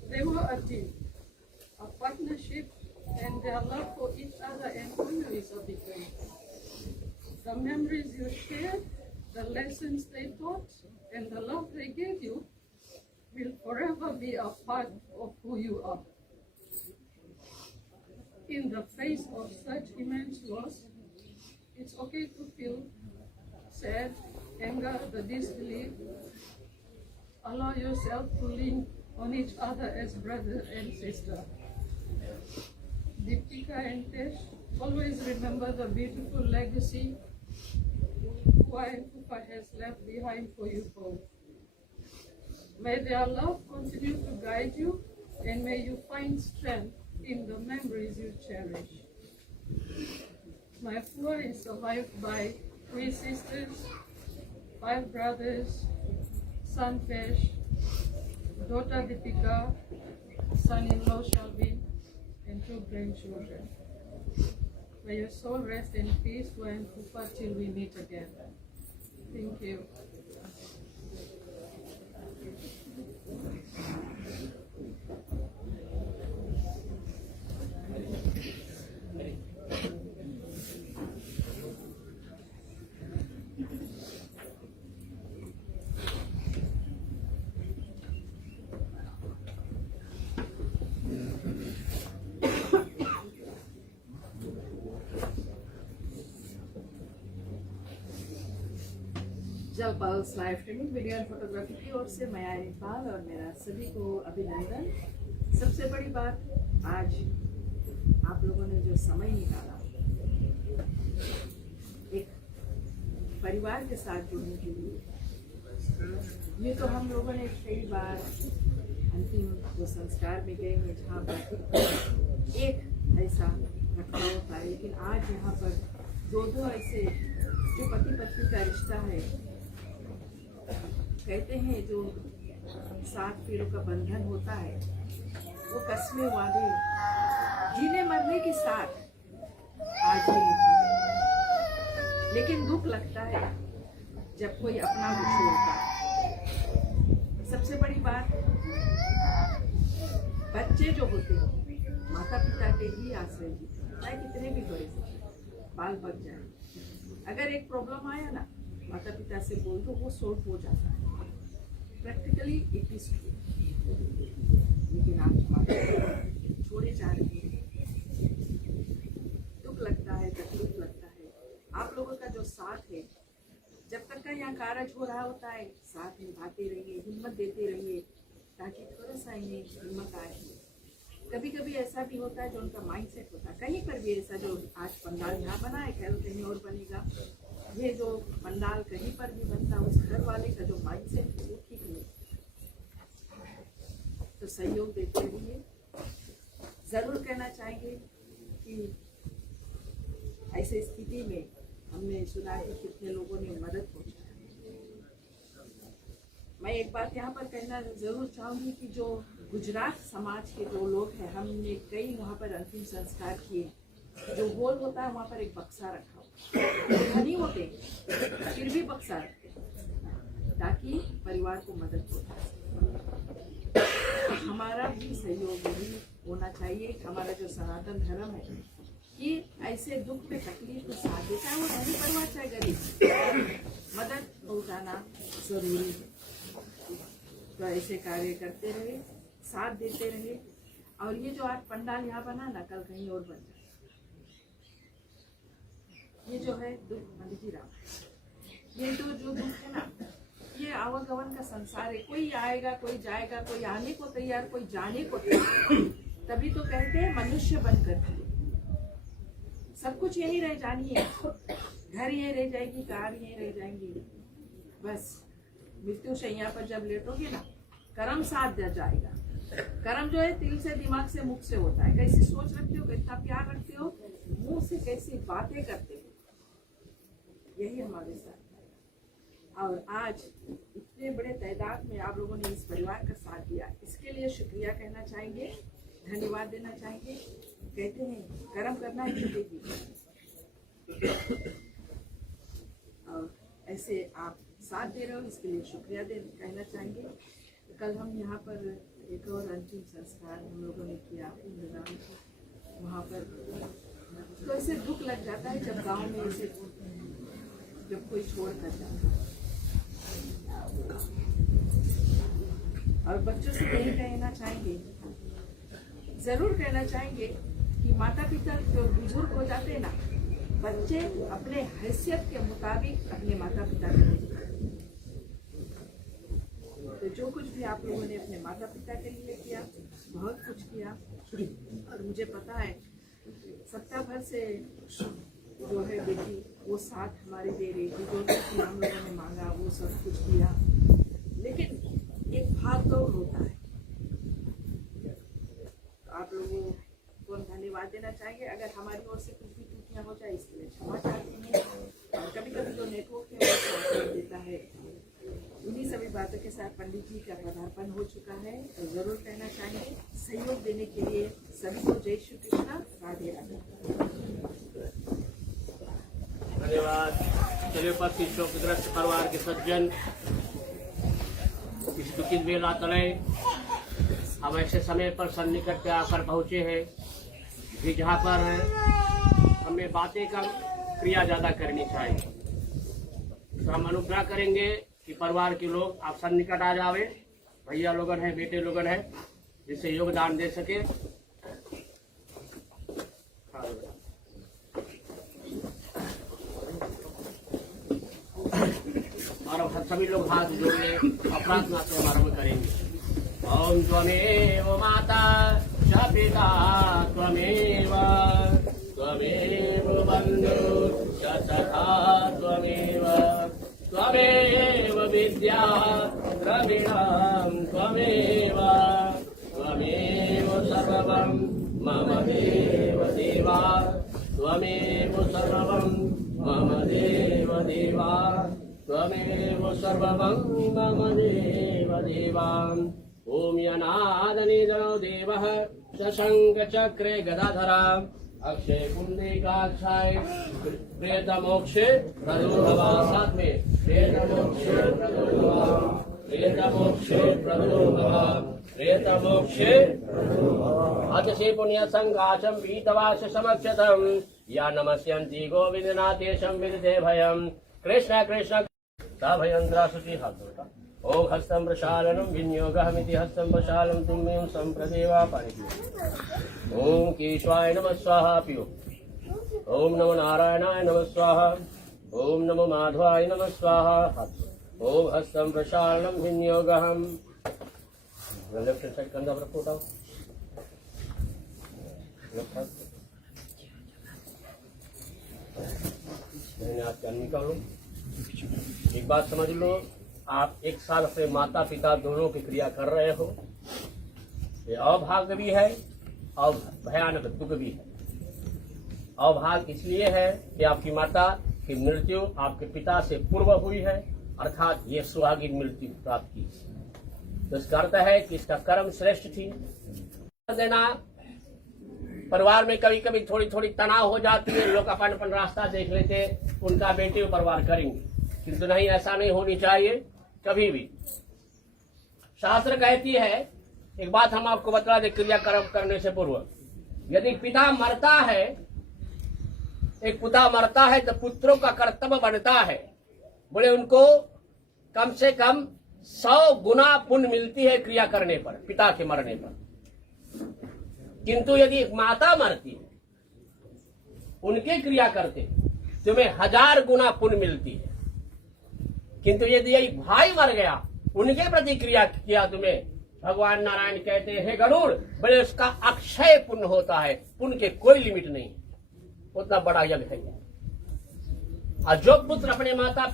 They were a team, a partnership, and their love for each other and families of the great. The memories you shared, the lessons they taught, and the love they gave you will forever be a part of who you are. In the face of such immense loss, it's okay to feel sad, anger, the disbelief. Allow yourself to lean on each other as brother and sister. Deepika and Tesh, always remember the beautiful legacy Pua and Pupa has left behind for you both. May their love continue to guide you, and may you find strength in the memories you cherish. My Pua is survived by 3 sisters, 5 brothers, son Tesh, daughter Deepika, son-in-law Shalvin, and 2 grandchildren. May your soul rest in peace, Pua and Pupa, till we meet again. Thank you. Digital pulse live streaming video and photography की ओर से मैं आया इकबाल और मेरा सभी को अभिनंदन। सबसे बड़ी बात, आज आप लोगों ने जो समय निकाला एक परिवार के साथ जुड़ने के लिए, ये तो हम लोगों ने कई बार अंतिम जो संस्कार में गए हैं जहाँ पर एक ऐसा रखा होता है, लेकिन आज यहाँ पर दो ऐसे जो पति पत्नी का रिश्ता है, कहते हैं जो 7 पीढ़ों का बंधन होता है, वो कस्में वादे जीने मरने के साथ आज ही निभाते। लेकिन दुख लगता है जब कोई अपना को छोड़ता है। सबसे बड़ी बात, बच्चे जो होते हैं माता पिता के ही आश्रय होते हैं, चाहे कितने भी बड़े बाल बच जाए, अगर एक प्रॉब्लम आया ना माता पिता से बोल दो, वो सॉल्व हो जाता है। Practically it is true. लेकिन आप माता पिता छोड़े जा रहे हैं, दुख लगता है, तकलीफ लगता है। आप लोगों का जो साथ है, जब तक का यहाँ कार्य हो रहा होता है, साथ निभाते रहिए, हिम्मत देते रहिए, ताकि थोड़ा सा इन्हें हिम्मत आए। कभी कभी ऐसा भी होता है जो उनका माइंडसेट होता है, कहीं पर भी ऐसा जो आज पंडाल यहाँ बना है, कल कहीं और बनेगा, ये जो पंडाल कहीं पर भी बनता है, उस घर वाले का जो माइंडसेट है वो ठीक नहीं। तो सहयोग देते रहिए। जरूर कहना चाहेंगे कि ऐसे स्थिति में हमने सुना कि कितने लोगों ने मदद पहुंचाई। मैं एक बात यहाँ पर कहना जरूर चाहूँगी कि जो गुजरात समाज के जो लोग हैं, हमने कई वहाँ पर अंतिम संस्कार किए। जो होल होता है वहाँ पर एक बक्सा रखा हो, धनी होते फिर भी बक्सा रखते, ताकि परिवार को मदद हो। हमारा भी सहयोग यही होना चाहिए। हमारा जो सनातन धर्म है कि ऐसे दुख में तकलीफ को साथ देता है, वो धनी परिवार चाहे गरीब, मदद पहुँचाना जरूरी है। तो ऐसे कार्य करते रहे, साथ देते रहे। और ये जो आज पंडाल यहाँ बना ना, कल कहीं और बन जाए। ये जो है दुख मंदिर राम, ये जो दुख है ना, ये आवागमन का संसार है। कोई आएगा, कोई जाएगा, कोई आने को तैयार, कोई जाने को तैयार। तभी तो कहते हैं मनुष्य बनकर सब कुछ यही रह जानी है। घर यही रह जाएगी, कार यही रह जाएंगी। बस मृत्यु शैया पर जब लेटोगे ना, कर्म साथ दे जाएगा। कर्म जो है दिल से, दिमाग से, मुख से होता है। कैसी सोच रखते हो, कितना प्यार रखते हो, मुंह से कैसी बातें करते हो, यही हमारे साथ है। और आज इतने बड़े तादाद में आप लोगों ने इस परिवार का साथ दिया, इसके लिए शुक्रिया कहना चाहेंगे, धन्यवाद देना चाहेंगे। कहते हैं कर्म करना ही जिंदगी, और ऐसे आप साथ दे रहे हो, इसके लिए शुक्रिया कहना चाहेंगे। कल हम यहाँ पर एक और अंतिम संस्कार हम लोगों ने किया वहाँ पर। तो ऐसे दुख लग जाता है जब गांव में ऐसे जब कोई छोड़ कर जाता है। और बच्चों से यही कहना चाहेंगे, जरूर कहना चाहेंगे कि माता पिता जो बुजुर्ग हो जाते हैं ना, बच्चे अपने हैसियत के मुताबिक अपने माता पिता को, तो जो कुछ भी आप लोगों ने अपने माता पिता के लिए किया, बहुत कुछ किया। और मुझे पता है सप्ताह भर से जो है बेटी वो साथ हमारे दे रही थी, जो कुछ हम लोगों ने मांगा वो सब कुछ किया। लेकिन एक भाग दौड़ होता है। तो आप लोगों को धन्यवाद देना चाहेंगे। अगर हमारी ओर से कुछ भी त्रुटियाँ हो जाए, इसके लिए क्षमा चाहते हैं। और कभी कभी जो नेटवर्क है वो साथ देता है। उन्हीं सभी बातों के साथ पंडित जी का पदार्पण हो चुका है। तो जरूर कहना चाहेंगे, सहयोग देने के लिए सभी को जय श्री कृष्णा, राधे राधे। धन्यवाद। चलिए पति शोकग्रस्त परिवार के सज्जन, इस दुखित बेला तले हम ऐसे समय पर सन्निकट पे आकर पहुँचे हैं कि जहाँ पर हमें बातें का क्रिया ज़्यादा करनी चाहिए। तो हम अनुग्रह करेंगे कि परिवार के लोग आप सन्निकट आ जावे, भैया लोगन है, बेटे लोगन है, जिससे योगदान दे सके। और सभी लोग हाथ जोड़ ले और प्रार्थना से आरंभ करेंगे। ओम त्वमेव माता च पिता त्वमेव त्वमेव बन्धु च सखा त्वमेव त्वमेव विद्या द्रविणं त्वमेव त्वमेव सर्वं मम देव देवा त्वमेव सर्वं मम देव देवा त्वमेव सर्वं मम देव देवा। ओम यनादनिधनो देवः शशङ्खचक्रे गदाधरा अक्षय पुण्डिकाक्षाय प्रेतमोक्षे प्रदोभवा। साथ में प्रेतमोक्षे प्रदोभवा प्रेतमोक्षे प्रदोभवा प्रेतमोक्षे अतिशय पुण्य संघाचम वीतवास समक्षतम या नमस्यन्ति गोविंदनाथेशं विदते भयम् कृष्ण कृष्ण भयन्द्रा सुखी हाथ ओम हस्तं प्रशालनं विनियोगहमिति हस्तं प्रशालं तुम्में संप्रदेवा पाणि। ओम केशवाय नमः स्वाहा पियो। ओम नमो नारायणाय नमः स्वाहा। ओम नमो माधवाय नमः स्वाहा। ओम हस्तं प्रशालनं विनियोगहम लेफ्ट साइड कंधा पर फोटा मैंने आप क्या निकालो। एक बात समझ लो, आप एक साल से माता पिता दोनों की क्रिया कर रहे हो। ये अभाग्य भी है और भयानक दुख भी है। अभाग्य इसलिए है कि आपकी माता की मृत्यु आपके पिता से पूर्व हुई है, अर्थात ये सुहागिन मृत्यु प्राप्त की। तो इसका अर्थ है कि इसका कर्म श्रेष्ठ थी। देना परिवार में कभी कभी थोड़ी थोड़ी तनाव हो जाती है, लोग अपन अपन रास्ता देख लेते, उनका बेटे परिवार करेंगे, किंतु नहीं, ऐसा नहीं होनी चाहिए कभी भी। शास्त्र कहती है, एक बात हम आपको बता दें क्रियाक्रम करने से पूर्व, यदि पिता मरता है, एक पिता मरता है तो पुत्रों का कर्तव्य बनता है, बोले उनको कम से कम 100 गुना पुण्य मिलती है क्रिया करने पर, पिता के मरने पर। किंतु यदि एक माता मरती है, उनके क्रिया करते तुम्हें 1000 गुना पुण्य मिलती है। किंतु यदि यही भाई मर गया, उनके प्रति क्रिया किया तुम्हें, भगवान नारायण कहते हैं गरुड़, बड़े उसका अक्षय पुण्य होता है, पुण्य के कोई लिमिट नहीं, उतना बड़ा यज्ञ है। और जो पुत्र अपने माता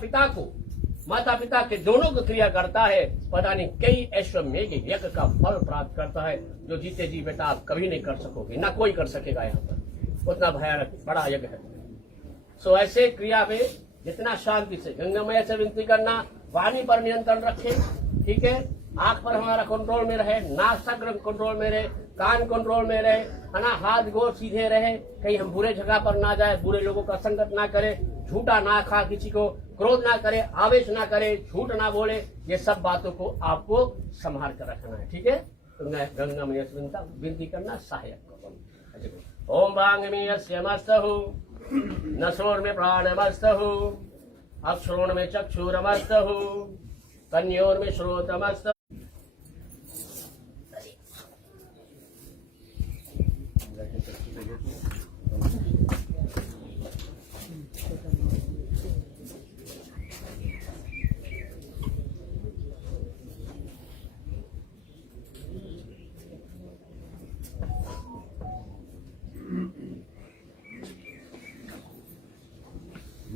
पिता के दोनों को क्रिया करता है, पता नहीं कई अश्वमेघ यज्ञ का फल प्राप्त करता है, जो जीते जी बेटा आप कभी नहीं कर सकोगे, ना कोई कर सकेगा यहाँ पर, उतना भयानक बड़ा यज्ञ है। सो ऐसे क्रिया में जितना शांति से, गंगा मैया से विनती करना, वाणी पर नियंत्रण रखे, ठीक है, आंख पर हमारा कंट्रोल में रहे, नाक सग्र कंट्रोल में रहे, कान कंट्रोल में रहे, है ना, हाथ गोड़ सीधे रहे, कहीं हम बुरे जगह पर ना जाए, बुरे लोगों का संगत ना करे, झूठा ना खा किसी को, क्रोध ना करे, आवेश ना करे, झूठ ना बोले, ये सब बातों को आपको संभाल कर रखना है, ठीक है। तो गंगा मैया से विनती करना सहायक को। ओम वांगमीयस्य मस्तहु नसोर में प्राणमस्तहु अक्षरोण में चक्षुरमस्तहु कन्योर में श्रोतमस्तहु।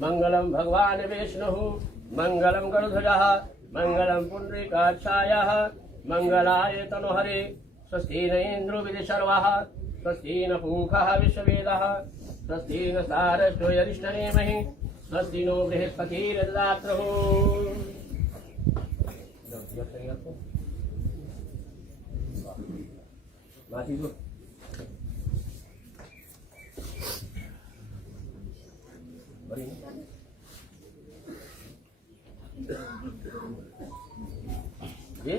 मंगलम भगवान विष्णु मंगलम गरुड़ध्वजः मंगलम पुंडरीकाक्षायः मंगलाय तनुहरे स्वस्ति न इंद्रो विधिशर्वः स्वस्ति न पूषः विश्ववेदः स्वस्ति न सारस्वतो यरिष्ठनेमिः स्वस्ति नो बृहस्पतिर्दधातुः। ये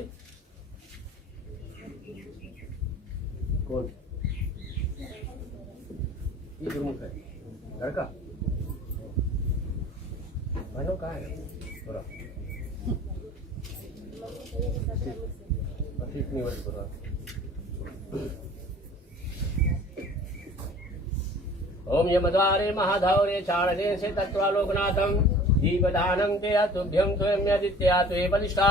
कौन ये गुरुमुख है घर का बहनों कहाँ है थोड़ा ठीक नहीं बड़ी बता। ओम यमद्वारे महाधौरे चारणे से तत्वा लोकनाथम दीपदानं ते तुभ्यं त्वयम्यदित्या त्वे बलिष्ठा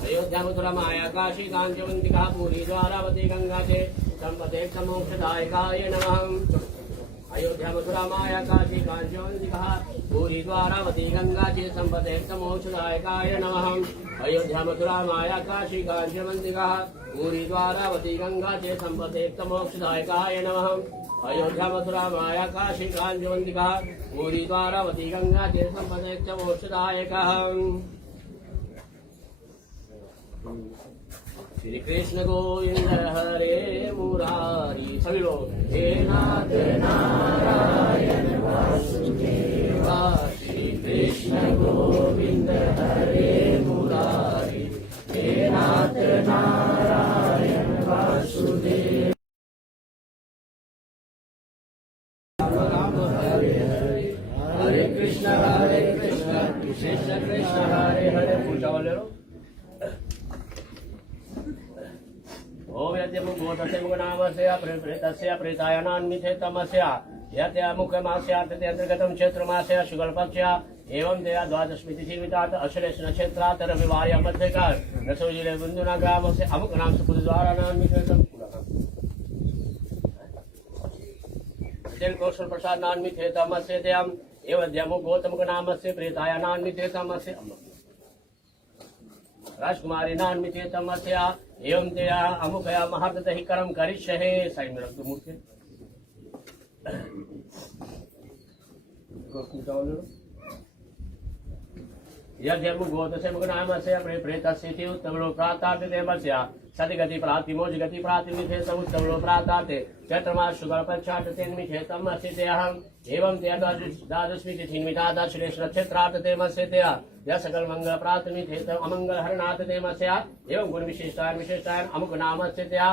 अयोध्या मथुरा माया काशी कांचनवंतिका पूरी द्वारावती गंगा के संपदे मोक्षदायकाय नमः। अयोध्या मथुरा माया काशी कांचनवंतिका पूरी द्वारावती गंगा के संपदे मोक्षदायकाय नमः। अयोध्या मथुरा माया काशी कांचनवंतिका पूरी द्वारावती गंगा के संपदे मोक्षदायकाय नमः। अयोध्या मथुरा माया काशी कांचनवंतिका पूरी द्वारावती गंगा के संपदे मोक्षदायकाः। श्री कृष्ण गोविंद हरे मुरारी सभी लोग हे नाथ नारायण वासुदेवा। श्री कृष्ण गोविंद हरे मुरारी हे नाथ नारायण वासुदेव। राम हरे हरे हरे कृष्ण कृष्ण कृष्ण हरे हरे। पूजा वाले लोग ओम यद्यमुखोतस्य मुखनामस्य प्रेतस्य प्रेतायनान्विते तमस्य यत्या मुखमास्यार्थे अंतर्गतं क्षेत्रमास्य शुक्लपक्ष्या एवं दया द्वादशमी तिथि मितात् अश्लेष नक्षत्रात् रविवार मध्यकाल नसो जिले बंधुना ग्राम से अमुक नाम से पुरुष द्वारा नान्वितं तेल कौशल प्रसाद नान्विते तमस्य त्यम एवं यमुखोतमुख नामस्य प्रेतायनान्विते तमस्य राजकुमारी नान्विते तमस्य एवं तेया अमुकया महर्दहि कर्म करिष्ये। साइड में रख दो मूर्ति। यद्यमुखोतस्य मुखनामस्य प्रेतस्य उत्तमलो प्राताते देवस्य सतिगति प्रातिमोज गति प्रातिमिथे समुत्तमलो प्राताते चैत्रमास शुक्लपक्षात् तेन्मिथे तमस्य तेहम् एवं तेया द्वादशमी तिथि मितात् श्रेष्ठ नक्षत्रात् तेमस्य तेया यह सकल मंगल प्रातमिथे अमंगल हरनाथ तेमस्य एवं गुण विशिष्टायन अमुक नामस्य तेया।